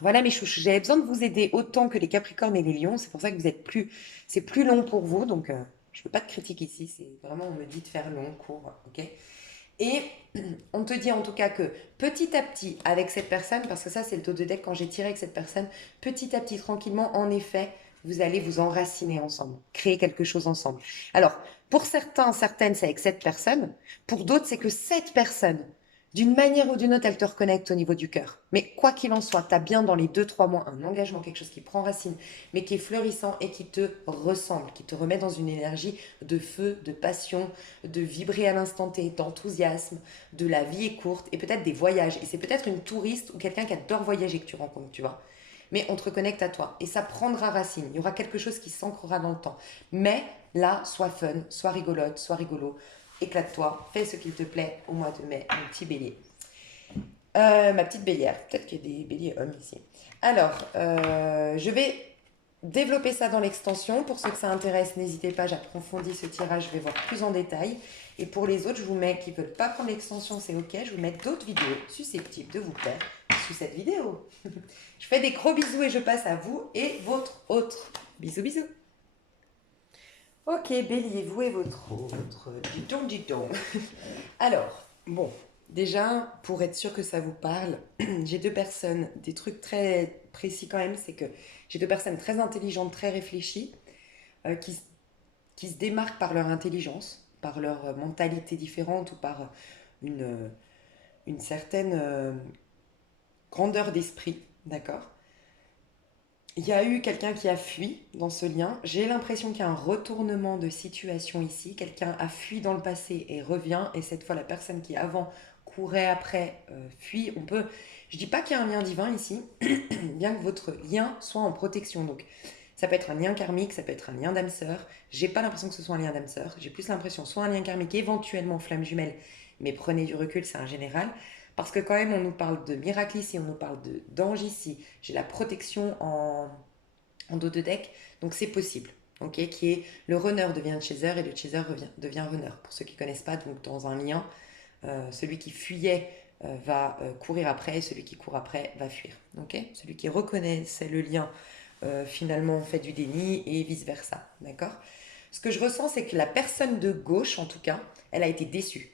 Voilà mes chouchous, j'avais besoin de vous aider autant que les Capricornes et les Lions, c'est pour ça que vous êtes plus, c'est plus long pour vous, donc je ne veux pas de critique ici, c'est vraiment, on me dit de faire long, court, ok? Et on te dit en tout cas que petit à petit, avec cette personne, parce que ça c'est le dos de deck quand j'ai tiré avec cette personne, petit à petit, tranquillement, en effet, vous allez vous enraciner ensemble, créer quelque chose ensemble. Alors, pour certains, certaines, c'est avec cette personne, pour d'autres, c'est que cette personne, d'une manière ou d'une autre, elle te reconnecte au niveau du cœur. Mais quoi qu'il en soit, tu as bien dans les 2 3 mois un engagement, quelque chose qui prend racine, mais qui est fleurissant et qui te ressemble, qui te remet dans une énergie de feu, de passion, de vibrer à l'instant T, d'enthousiasme, de la vie est courte et peut-être des voyages. Et c'est peut-être une touriste ou quelqu'un qui adore voyager que tu rencontres, tu vois. Mais on te reconnecte à toi et ça prendra racine. Il y aura quelque chose qui s'ancrera dans le temps. Mais là, sois fun, sois rigolote, sois rigolo. Éclate-toi, fais ce qu'il te plaît au mois de mai, mon petit bélier. Ma petite bélière, peut-être qu'il y a des béliers hommes ici. Alors, je vais développer ça dans l'extension. Pour ceux que ça intéresse, n'hésitez pas, j'approfondis ce tirage, je vais voir plus en détail. Et pour les autres, je vous mets qui ne veulent pas prendre l'extension, c'est ok, je vous mets d'autres vidéos susceptibles de vous plaire sous cette vidéo. Je fais des gros bisous et je passe à vous et votre autre. Bisous, bisous. Ok, bélier, vous et votre autre. Dis donc. Alors, bon, déjà, pour être sûr que ça vous parle, j'ai deux personnes, des trucs très précis quand même, c'est que j'ai deux personnes très intelligentes, très réfléchies, euh, qui, qui se démarquent par leur intelligence, par leur mentalité différente ou par une, une certaine grandeur d'esprit, d'accord? Il y a eu quelqu'un qui a fui dans ce lien. J'ai l'impression qu'il y a un retournement de situation ici. Quelqu'un a fui dans le passé et revient. Et cette fois, la personne qui avant courait après fuit. On peut. Je dis pas qu'il y a un lien divin ici, bien que votre lien soit en protection. Donc, ça peut être un lien karmique, ça peut être un lien d'âme sœur. J'ai pas l'impression que ce soit un lien d'âme sœur. J'ai plus l'impression soit un lien karmique, éventuellement flamme jumelle. Mais prenez du recul, c'est un général. Parce que quand même, on nous parle de miracle ici, on nous parle d'ange ici. J'ai la protection en dos de deck, donc c'est possible. Ok, qui est le runner devient chaser et le chaser devient runner. Pour ceux qui ne connaissent pas, donc dans un lien, celui qui fuyait va courir après et celui qui court après va fuir. Ok, celui qui reconnaît c'est le lien finalement fait du déni et vice versa. D'accord. Ce que je ressens, c'est que la personne de gauche, en tout cas, elle a été déçue.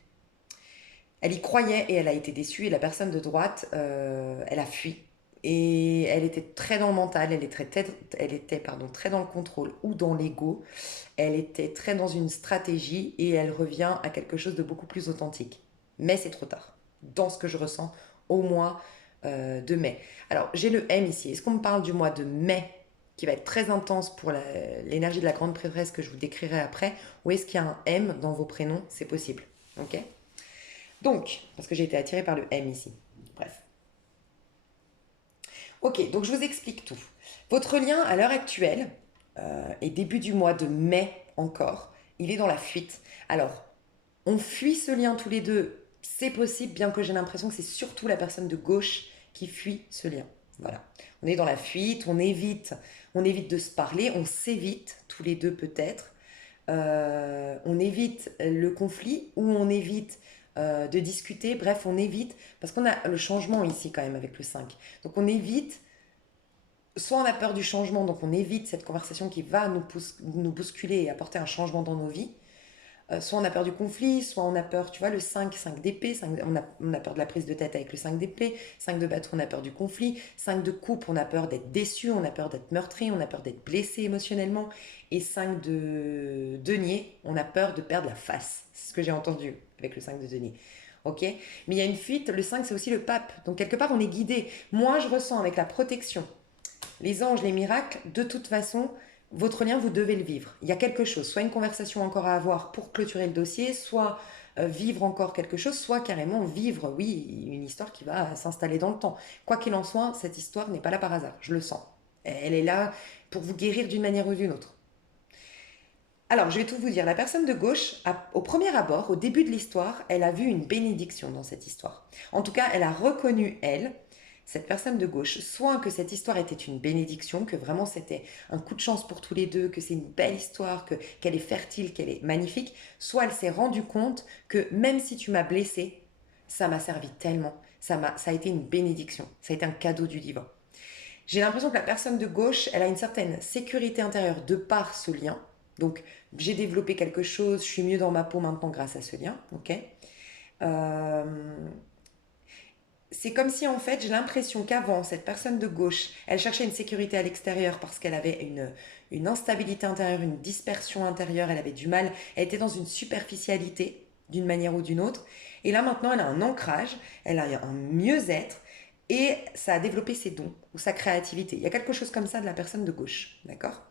Elle y croyait et elle a été déçue. Et la personne de droite, elle a fui. Et elle était très dans le mental, elle était pardon, très dans le contrôle ou dans l'ego. Elle était très dans une stratégie et elle revient à quelque chose de beaucoup plus authentique. Mais c'est trop tard, dans ce que je ressens au mois de mai. Alors, j'ai le M ici. Est-ce qu'on me parle du mois de mai qui va être très intense pour l'énergie de la grande prêtresse que je vous décrirai après, ou est-ce qu'il y a un M dans vos prénoms? C'est possible. Ok. Donc, parce que j'ai été attirée par le M ici. Bref. Ok, donc je vous explique tout. Votre lien à l'heure actuelle, et début du mois de mai encore, il est dans la fuite. Alors, on fuit ce lien tous les deux, c'est possible, bien que j'ai l'impression que c'est surtout la personne de gauche qui fuit ce lien. Voilà. On est dans la fuite, on évite de se parler, on s'évite tous les deux peut-être. On évite le conflit ou on évite de discuter. Bref, on évite, parce qu'on a le changement ici quand même avec le 5. Donc on évite, soit on a peur du changement, donc on évite cette conversation qui va nous bousculer et apporter un changement dans nos vies. Soit on a peur du conflit, soit on a peur, tu vois, le 5 d'épée, on a peur de la prise de tête avec le 5 d'épée, 5 de bâton, on a peur du conflit, 5 de coupe, on a peur d'être déçu, on a peur d'être meurtri, on a peur d'être blessé émotionnellement, et 5 de denier, on a peur de perdre la face. C'est ce que j'ai entendu avec le 5 de denier. Ok. Mais il y a une fuite, le 5 c'est aussi le pape, donc quelque part on est guidé. Moi je ressens avec la protection, les anges, les miracles, de toute façon, votre lien, vous devez le vivre. Il y a quelque chose, soit une conversation encore à avoir pour clôturer le dossier, soit vivre encore quelque chose, soit carrément vivre, oui, une histoire qui va s'installer dans le temps. Quoi qu'il en soit, cette histoire n'est pas là par hasard, je le sens. Elle est là pour vous guérir d'une manière ou d'une autre. Alors, je vais tout vous dire. La personne de gauche, au premier abord, au début de l'histoire, elle a vu une bénédiction dans cette histoire. En tout cas, elle a reconnu, elle, cette personne de gauche, soit que cette histoire était une bénédiction, que vraiment c'était un coup de chance pour tous les deux, que c'est une belle histoire, qu'elle est fertile, qu'elle est magnifique, soit elle s'est rendue compte que même si tu m'as blessée, ça m'a servi tellement, ça a été une bénédiction, ça a été un cadeau du divin. J'ai l'impression que la personne de gauche, elle a une certaine sécurité intérieure de par ce lien. Donc, j'ai développé quelque chose, je suis mieux dans ma peau maintenant grâce à ce lien. Ok. Euh, c'est comme si en fait j'ai l'impression qu'avant cette personne de gauche elle cherchait une sécurité à l'extérieur parce qu'elle avait une instabilité intérieure, une dispersion intérieure, elle avait du mal, elle était dans une superficialité d'une manière ou d'une autre, et là maintenant elle a un ancrage, elle a un mieux-être, et ça a développé ses dons ou sa créativité. Il y a quelque chose comme ça de la personne de gauche, d'accord?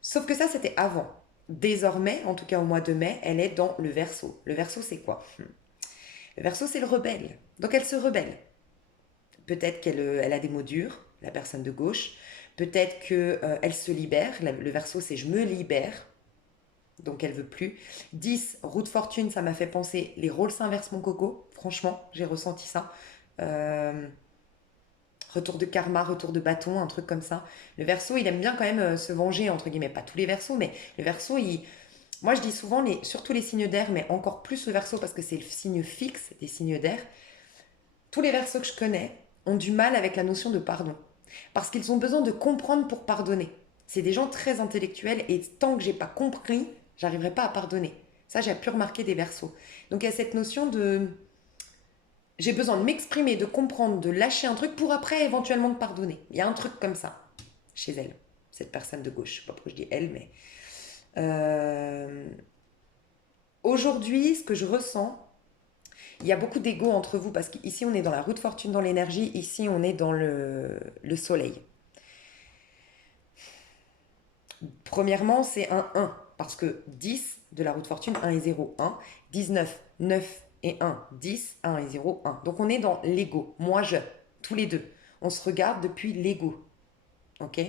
Sauf que ça c'était avant. Désormais, en tout cas au mois de mai, elle est dans le Verseau. Le Verseau c'est quoi? Le Verseau c'est le rebelle, donc elle se rebelle. Peut-être qu'elle a des mots durs, la personne de gauche. Peut-être qu'elle se libère. Le verso, c'est je me libère. Donc elle veut plus. 10, roue de fortune, ça m'a fait penser les rôles s'inversent mon coco. Franchement, j'ai ressenti ça. Euh, Retour de karma, retour de bâton, un truc comme ça. Le verso, il aime bien quand même se venger, entre guillemets. Pas tous les versos, mais le verso, moi je dis souvent, surtout les signes d'air, mais encore plus le verso parce que c'est le signe fixe des signes d'air. Tous les versos que je connais ont du mal avec la notion de pardon. Parce qu'ils ont besoin de comprendre pour pardonner. C'est des gens très intellectuels et tant que j'ai pas compris, j'arriverai pas à pardonner. Ça, j'ai pu remarquer des versos. Donc il y a cette notion de j'ai besoin de m'exprimer, de comprendre, de lâcher un truc pour après éventuellement de pardonner. Il y a un truc comme ça chez elle, cette personne de gauche. Je sais pas pourquoi je dis elle, mais euh, aujourd'hui, ce que je ressens, il y a beaucoup d'ego entre vous parce qu'ici on est dans la roue de fortune, dans l'énergie, ici on est dans le soleil. Premièrement, c'est un 1 parce que 10 de la roue de fortune, 1 et 0, 1. 19, 9 et 1, 10, 1 et 0, 1. Donc on est dans l'ego. Moi, je, tous les deux. On se regarde depuis l'ego. Ok? Donc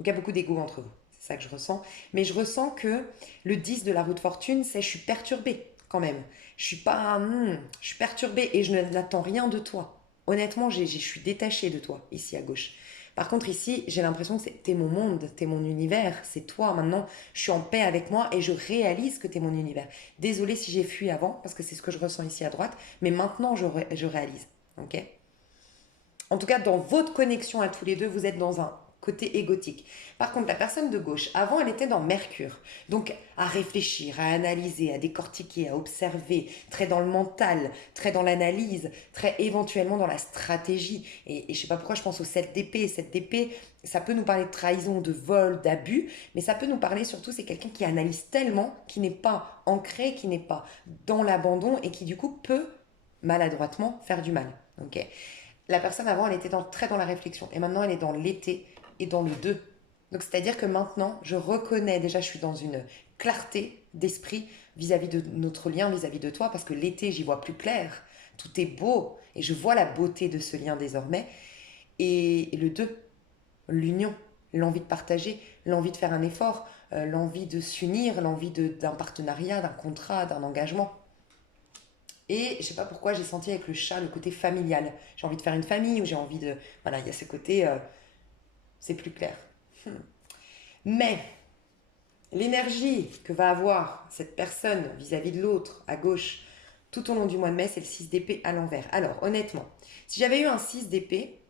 il y a beaucoup d'ego entre vous. C'est ça que je ressens. Mais je ressens que le 10 de la roue de fortune, c'est je suis perturbée quand même. Je suis pas. Je suis perturbée et je n'attends rien de toi. Honnêtement, je suis détachée de toi, ici à gauche. Par contre, ici, j'ai l'impression que t'es mon monde, t'es mon univers, c'est toi maintenant. Je suis en paix avec moi et je réalise que t'es mon univers. Désolée si j'ai fui avant, parce que c'est ce que je ressens ici à droite, mais maintenant je réalise. Ok? En tout cas, dans votre connexion à tous les deux, vous êtes dans un côté égotique. Par contre, la personne de gauche, avant, elle était dans Mercure. Donc, à réfléchir, à analyser, à décortiquer, à observer, très dans le mental, très dans l'analyse, très éventuellement dans la stratégie. Et je ne sais pas pourquoi je pense au 7 d'épée. 7 d'épée, ça peut nous parler de trahison, de vol, d'abus, mais ça peut nous parler surtout, c'est quelqu'un qui analyse tellement, qui n'est pas ancré, qui n'est pas dans l'abandon et qui du coup peut maladroitement faire du mal. Ok. La personne avant, elle était très dans la réflexion. Et maintenant, elle est dans l'été et dans le deux. Donc, c'est-à-dire que maintenant, je reconnais, déjà, je suis dans une clarté d'esprit vis-à-vis de notre lien, vis-à-vis de toi, parce que l'été, j'y vois plus clair. Tout est beau et je vois la beauté de ce lien désormais. Et le deux, l'union, l'envie de partager, l'envie de faire un effort, l'envie de s'unir, l'envie d'un partenariat, d'un contrat, d'un engagement. Et je sais pas pourquoi j'ai senti avec le chat le côté familial. J'ai envie de faire une famille ou j'ai envie de... Voilà, il y a ce côté... c'est plus clair. Mais l'énergie que va avoir cette personne vis-à-vis de l'autre, à gauche, tout au long du mois de mai, c'est le 6 d'épée à l'envers. Alors, honnêtement, si j'avais eu un 6 d'épée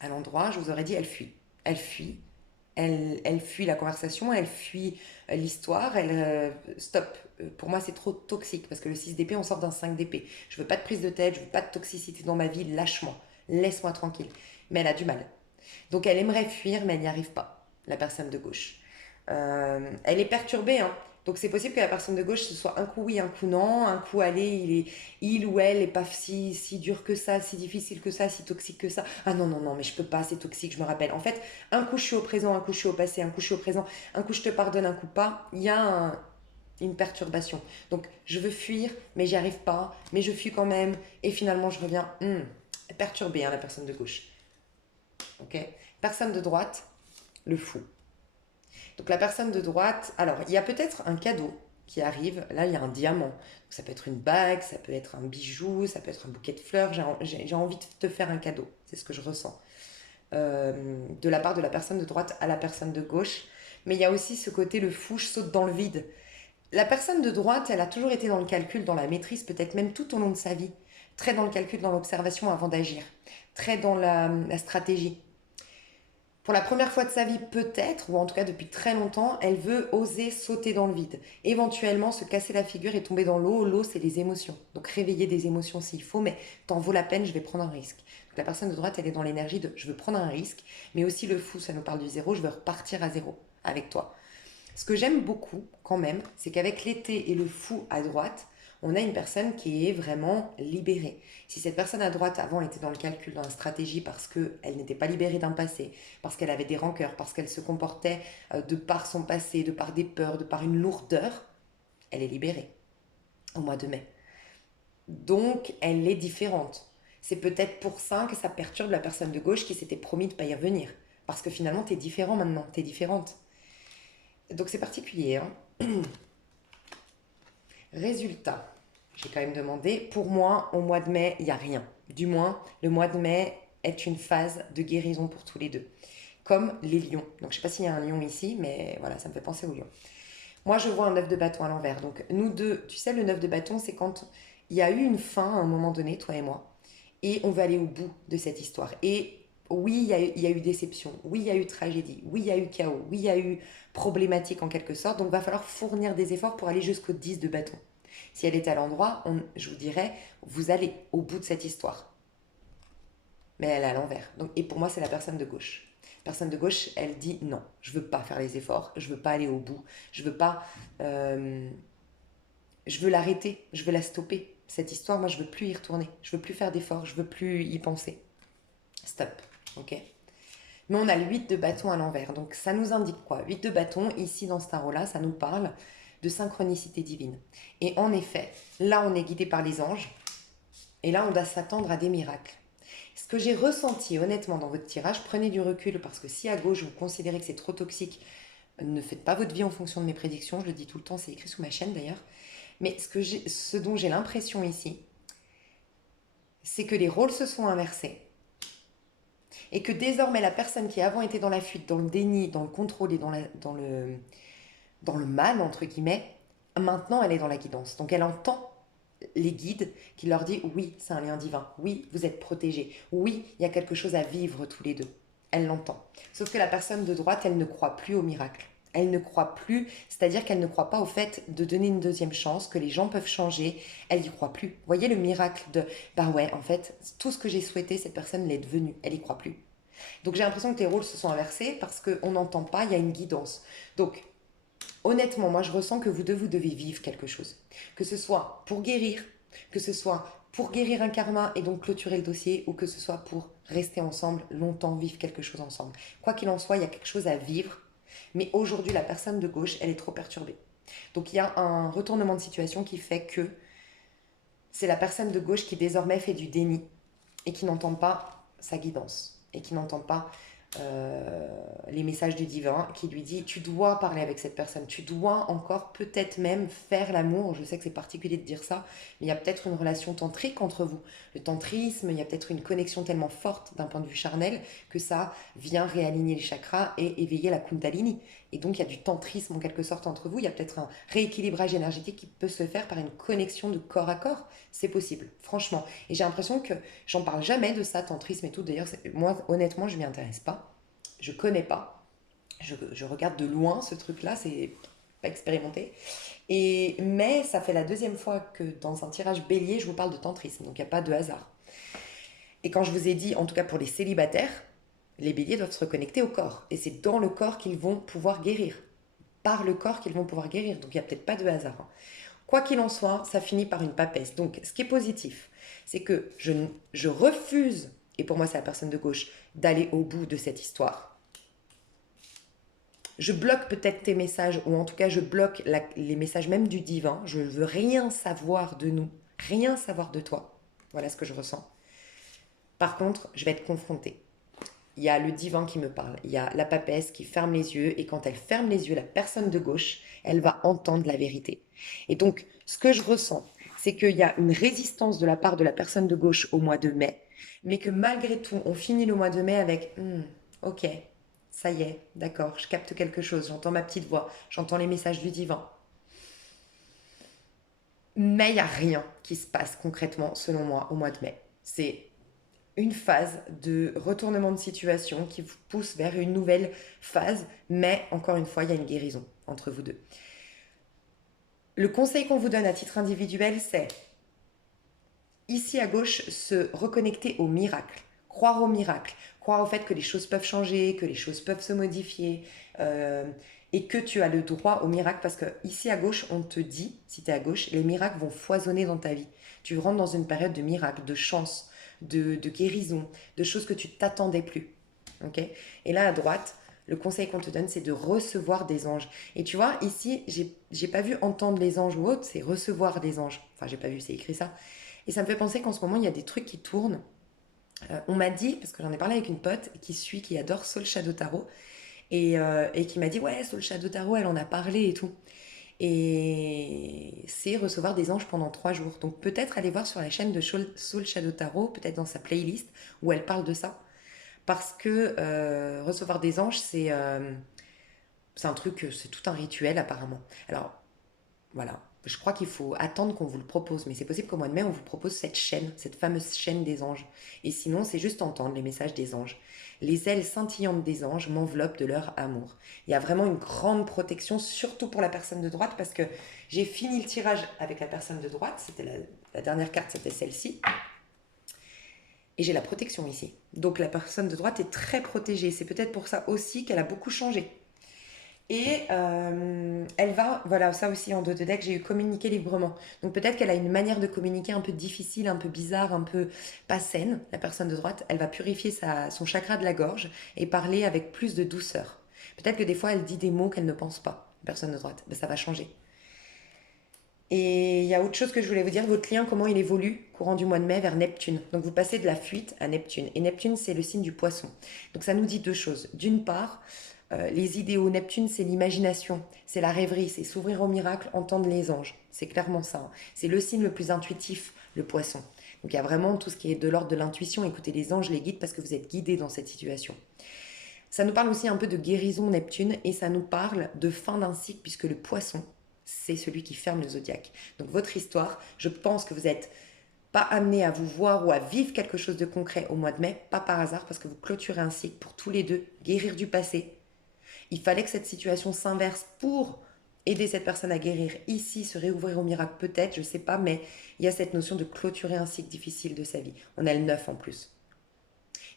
à l'endroit, je vous aurais dit, elle fuit. Elle fuit. Elle fuit la conversation, elle fuit l'histoire, elle stop. Pour moi, c'est trop toxique parce que le 6 d'épée, on sort d'un 5 d'épée. Je veux pas de prise de tête, je veux pas de toxicité dans ma vie, lâche-moi, laisse-moi tranquille. Mais elle a du mal. Donc elle aimerait fuir, mais elle n'y arrive pas, la personne de gauche. Elle est perturbée, hein. Donc c'est possible que la personne de gauche ce soit un coup oui, un coup non, un coup allez, il ou elle est pas si dur que ça, si difficile que ça, si toxique que ça. Ah non, non, non, mais je peux pas, c'est toxique, je me rappelle. En fait, un coup je suis au présent, un coup je suis au passé, un coup je suis au présent, un coup je te pardonne, un coup pas. Il y a une perturbation. Donc je veux fuir, mais j'y arrive pas, mais je fuis quand même, et finalement je reviens perturbée, hein, la personne de gauche. Ok. Personne de droite, le fou. Donc la personne de droite, alors il y a peut-être un cadeau qui arrive. Là, il y a un diamant. Donc, ça peut être une bague, ça peut être un bijou, ça peut être un bouquet de fleurs. J'ai envie de te faire un cadeau. C'est ce que je ressens. De la part de la personne de droite à la personne de gauche. Mais il y a aussi ce côté, le fou, je saute dans le vide. La personne de droite, elle a toujours été dans le calcul, dans la maîtrise, peut-être même tout au long de sa vie. Très dans le calcul, dans l'observation avant d'agir. Très dans la stratégie. Pour la première fois de sa vie, peut-être, ou en tout cas depuis très longtemps, elle veut oser sauter dans le vide. Éventuellement, se casser la figure et tomber dans l'eau. L'eau, c'est les émotions. Donc réveiller des émotions s'il faut, mais t'en vaut la peine, je vais prendre un risque. Donc la personne de droite, elle est dans l'énergie de je veux prendre un risque, mais aussi le fou, ça nous parle du zéro, je veux repartir à zéro avec toi. Ce que j'aime beaucoup, quand même, c'est qu'avec l'été et le fou à droite, on a une personne qui est vraiment libérée. Si cette personne à droite, avant, était dans le calcul, dans la stratégie, parce qu'elle n'était pas libérée d'un passé, parce qu'elle avait des rancœurs, parce qu'elle se comportait de par son passé, de par des peurs, de par une lourdeur, elle est libérée au mois de mai. Donc, elle est différente. C'est peut-être pour ça que ça perturbe la personne de gauche qui s'était promis de ne pas y revenir. Parce que finalement, tu es différent maintenant, tu es différente. Donc c'est particulier, hein. Résultat, j'ai quand même demandé, pour moi, au mois de mai, il n'y a rien. Du moins, le mois de mai est une phase de guérison pour tous les deux. Comme les lions. Donc je ne sais pas s'il y a un lion ici, mais voilà, ça me fait penser aux lions. Moi, je vois un 9 de bâton à l'envers. Donc nous deux, tu sais, le 9 de bâton, c'est quand il y a eu une fin à un moment donné, toi et moi, et on veut aller au bout de cette histoire. Et oui, il y a eu déception, oui, il y a eu tragédie, oui, il y a eu chaos, oui, il y a eu problématique en quelque sorte. Donc, il va falloir fournir des efforts pour aller jusqu'au 10 de bâton. Si elle était à l'endroit, je vous dirais, vous allez au bout de cette histoire. Mais elle est à l'envers. Donc, et pour moi, c'est la personne de gauche. La personne de gauche, elle dit non, je veux pas faire les efforts, je veux pas aller au bout, je veux pas, je veux l'arrêter, je veux la stopper. Cette histoire, moi, je veux plus y retourner, je veux plus faire d'efforts, je veux plus y penser. Stop, ok. Mais on a le 8 de bâton à l'envers. Donc ça nous indique quoi? 8 de bâton, ici dans ce tarot-là, ça nous parle de synchronicité divine. Et en effet, là on est guidé par les anges. Et là on doit s'attendre à des miracles. Ce que j'ai ressenti honnêtement dans votre tirage, prenez du recul parce que si à gauche vous considérez que c'est trop toxique, ne faites pas votre vie en fonction de mes prédictions. Je le dis tout le temps, c'est écrit sous ma chaîne d'ailleurs. Mais ce dont j'ai l'impression ici, c'est que les rôles se sont inversés et que désormais la personne qui avant était dans la fuite, dans le déni, dans le contrôle et dans le mal, entre guillemets, maintenant elle est dans la guidance. Donc elle entend les guides qui leur disent oui, c'est un lien divin, oui, vous êtes protégés, oui, il y a quelque chose à vivre tous les deux. Elle l'entend. Sauf que la personne de droite, elle ne croit plus au miracle. Elle ne croit plus, c'est-à-dire qu'elle ne croit pas au fait de donner une deuxième chance, que les gens peuvent changer. Elle n'y croit plus. Vous voyez le miracle de, bah ouais, en fait, tout ce que j'ai souhaité, cette personne l'est devenue. Elle n'y croit plus. Donc j'ai l'impression que tes rôles se sont inversés parce qu'on n'entend pas, il y a une guidance. Donc honnêtement, moi je ressens que vous deux, vous devez vivre quelque chose. Que ce soit pour guérir, que ce soit pour guérir un karma et donc clôturer le dossier, ou que ce soit pour rester ensemble longtemps, vivre quelque chose ensemble. Quoi qu'il en soit, il y a quelque chose à vivre. Mais aujourd'hui, la personne de gauche, elle est trop perturbée. Donc il y a un retournement de situation qui fait que c'est la personne de gauche qui désormais fait du déni et qui n'entend pas sa guidance et qui n'entend pas les messages du divin qui lui dit tu dois parler avec cette personne, tu dois encore peut-être même faire l'amour. Je sais que c'est particulier de dire ça, mais il y a peut-être une relation tantrique entre vous. Le tantrisme, il y a peut-être une connexion tellement forte d'un point de vue charnel que ça vient réaligner les chakras et éveiller la kundalini. Et donc il y a du tantrisme en quelque sorte entre vous, il y a peut-être un rééquilibrage énergétique qui peut se faire par une connexion de corps à corps. C'est possible, franchement. Et j'ai l'impression que j'en parle jamais de ça, tantrisme et tout. D'ailleurs, moi, honnêtement, je m'y intéresse pas. Je connais pas. Je regarde de loin ce truc-là, c'est pas expérimenté. Mais ça fait la deuxième fois que dans un tirage bélier, je vous parle de tantrisme. Donc il n'y a pas de hasard. Et quand je vous ai dit, en tout cas pour les célibataires, les béliers doivent se reconnecter au corps. Et c'est dans le corps qu'ils vont pouvoir guérir. Par le corps qu'ils vont pouvoir guérir. Donc il n'y a peut-être pas de hasard. Quoi qu'il en soit, ça finit par une papesse. Donc, ce qui est positif, c'est que je refuse, et pour moi c'est la personne de gauche, d'aller au bout de cette histoire. Je bloque peut-être tes messages, ou en tout cas je bloque les messages même du divin. Je ne veux rien savoir de nous, rien savoir de toi. Voilà ce que je ressens. Par contre, je vais être confrontée. il y a le divin qui me parle, il y a la papesse qui ferme les yeux, et quand elle ferme les yeux, la personne de gauche, elle va entendre la vérité. Et donc, ce que je ressens, c'est qu'il y a une résistance de la part de la personne de gauche au mois de mai, mais que malgré tout, on finit le mois de mai avec ok, ça y est, d'accord, je capte quelque chose, j'entends ma petite voix, j'entends les messages du divin. Mais il n'y a rien qui se passe concrètement, selon moi, au mois de mai. C'est une phase de retournement de situation qui vous pousse vers une nouvelle phase, mais encore une fois, il y a une guérison entre vous deux. Le conseil qu'on vous donne à titre individuel, c'est ici à gauche, se reconnecter au miracle, croire au miracle, croire au fait que les choses peuvent changer, que les choses peuvent se modifier, et que tu as le droit au miracle, parce que ici à gauche, on te dit, si tu es à gauche, les miracles vont foisonner dans ta vie. Tu rentres dans une période de miracle, de chance, de guérison, de choses que tu t'attendais plus. Ok. Et là à droite, le conseil qu'on te donne, c'est de recevoir des anges. Et tu vois, ici, j'ai pas vu entendre les anges ou autre, c'est recevoir des anges. Enfin, j'ai pas vu, c'est écrit ça. Et ça me fait penser qu'en ce moment, il y a des trucs qui tournent. On m'a dit, parce que j'en ai parlé avec une pote qui adore Soul Shadow Tarot, et qui m'a dit, ouais, Soul Shadow Tarot, elle en a parlé et tout. Et c'est recevoir des anges pendant 3 jours. Donc peut-être aller voir sur la chaîne de Soul Shadow Tarot, peut-être dans sa playlist, où elle parle de ça. Parce que recevoir des anges, c'est un truc, c'est tout un rituel apparemment. Alors voilà, je crois qu'il faut attendre qu'on vous le propose, mais c'est possible qu'au mois de mai, on vous propose cette chaîne, cette fameuse chaîne des anges. Et sinon, c'est juste entendre les messages des anges. Les ailes scintillantes des anges m'enveloppent de leur amour. Il y a vraiment une grande protection, surtout pour la personne de droite, parce que j'ai fini le tirage avec la personne de droite, c'était la dernière carte, c'était celle-ci. Et j'ai la protection ici. Donc la personne de droite est très protégée. C'est peut-être pour ça aussi qu'elle a beaucoup changé. Et elle va, voilà, ça aussi en dos de deck, j'ai eu communiquer librement. Donc peut-être qu'elle a une manière de communiquer un peu difficile, un peu bizarre, un peu pas saine, la personne de droite. Elle va purifier son chakra de la gorge et parler avec plus de douceur. Peut-être que des fois, elle dit des mots qu'elle ne pense pas, la personne de droite. Ben, ça va changer. Et il y a autre chose que je voulais vous dire, votre lien, comment il évolue courant du mois de mai vers Neptune. Donc vous passez de la fuite à Neptune. Et Neptune, c'est le signe du poisson. Donc ça nous dit deux choses. D'une part, les idéaux, Neptune, c'est l'imagination, c'est la rêverie, c'est s'ouvrir au miracle, entendre les anges. C'est clairement ça, hein. C'est le signe le plus intuitif, le poisson. Donc il y a vraiment tout ce qui est de l'ordre de l'intuition. Écoutez les anges, les guides, parce que vous êtes guidés dans cette situation. Ça nous parle aussi un peu de guérison Neptune, et ça nous parle de fin d'un cycle, puisque le poisson, c'est celui qui ferme le zodiaque. Donc votre histoire, je pense que vous n'êtes pas amené à vous voir ou à vivre quelque chose de concret au mois de mai, pas par hasard, parce que vous clôturez un cycle pour tous les deux, guérir du passé. Il fallait que cette situation s'inverse pour aider cette personne à guérir ici, se réouvrir au miracle peut-être, je ne sais pas, mais il y a cette notion de clôturer un cycle difficile de sa vie. On a le 9 en plus.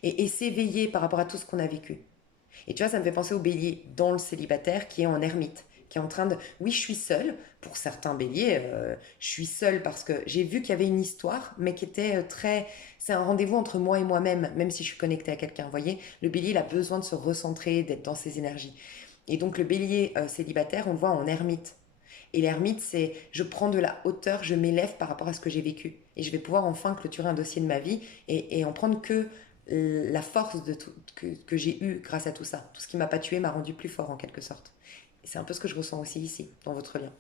Et s'éveiller par rapport à tout ce qu'on a vécu. Et tu vois, ça me fait penser au bélier dans le célibataire qui est en ermite, qui est en train de... Oui, je suis seule. Pour certains béliers, je suis seule parce que j'ai vu qu'il y avait une histoire, mais qui était très... C'est un rendez-vous entre moi et moi-même, même si je suis connectée à quelqu'un. Vous voyez, le bélier, il a besoin de se recentrer, d'être dans ses énergies. Et donc le bélier célibataire, on le voit en ermite. Et l'ermite, c'est je prends de la hauteur, je m'élève par rapport à ce que j'ai vécu. Et je vais pouvoir enfin clôturer un dossier de ma vie et en prendre que la force de tout, que j'ai eue grâce à tout ça. Tout ce qui m'a pas tué m'a rendu plus fort en quelque sorte. Et c'est un peu ce que je ressens aussi ici, dans votre lien.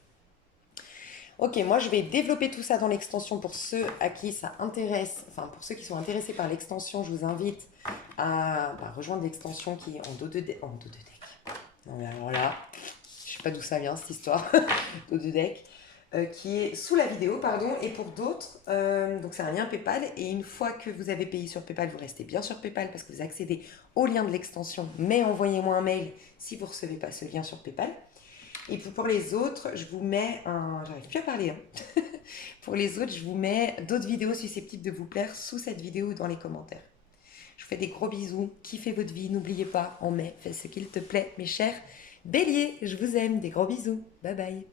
Ok, moi je vais développer tout ça dans l'extension pour ceux à qui ça intéresse, enfin pour ceux qui sont intéressés par l'extension, je vous invite à rejoindre l'extension qui est en dos de deck. En dos de deck. Non mais alors là, je sais pas d'où ça vient cette histoire, dos de deck. Qui est sous la vidéo, pardon, et pour d'autres, donc c'est un lien PayPal, et une fois que vous avez payé sur PayPal, vous restez bien sur PayPal parce que vous accédez au lien de l'extension, mais envoyez-moi un mail si vous ne recevez pas ce lien sur PayPal. Et puis pour les autres, je vous mets un... J'arrive plus à parler, hein. Pour les autres, je vous mets d'autres vidéos susceptibles de vous plaire sous cette vidéo ou dans les commentaires. Je vous fais des gros bisous, kiffez votre vie, n'oubliez pas, en mai, fais ce qu'il te plaît, mes chers béliers, je vous aime, des gros bisous, bye bye.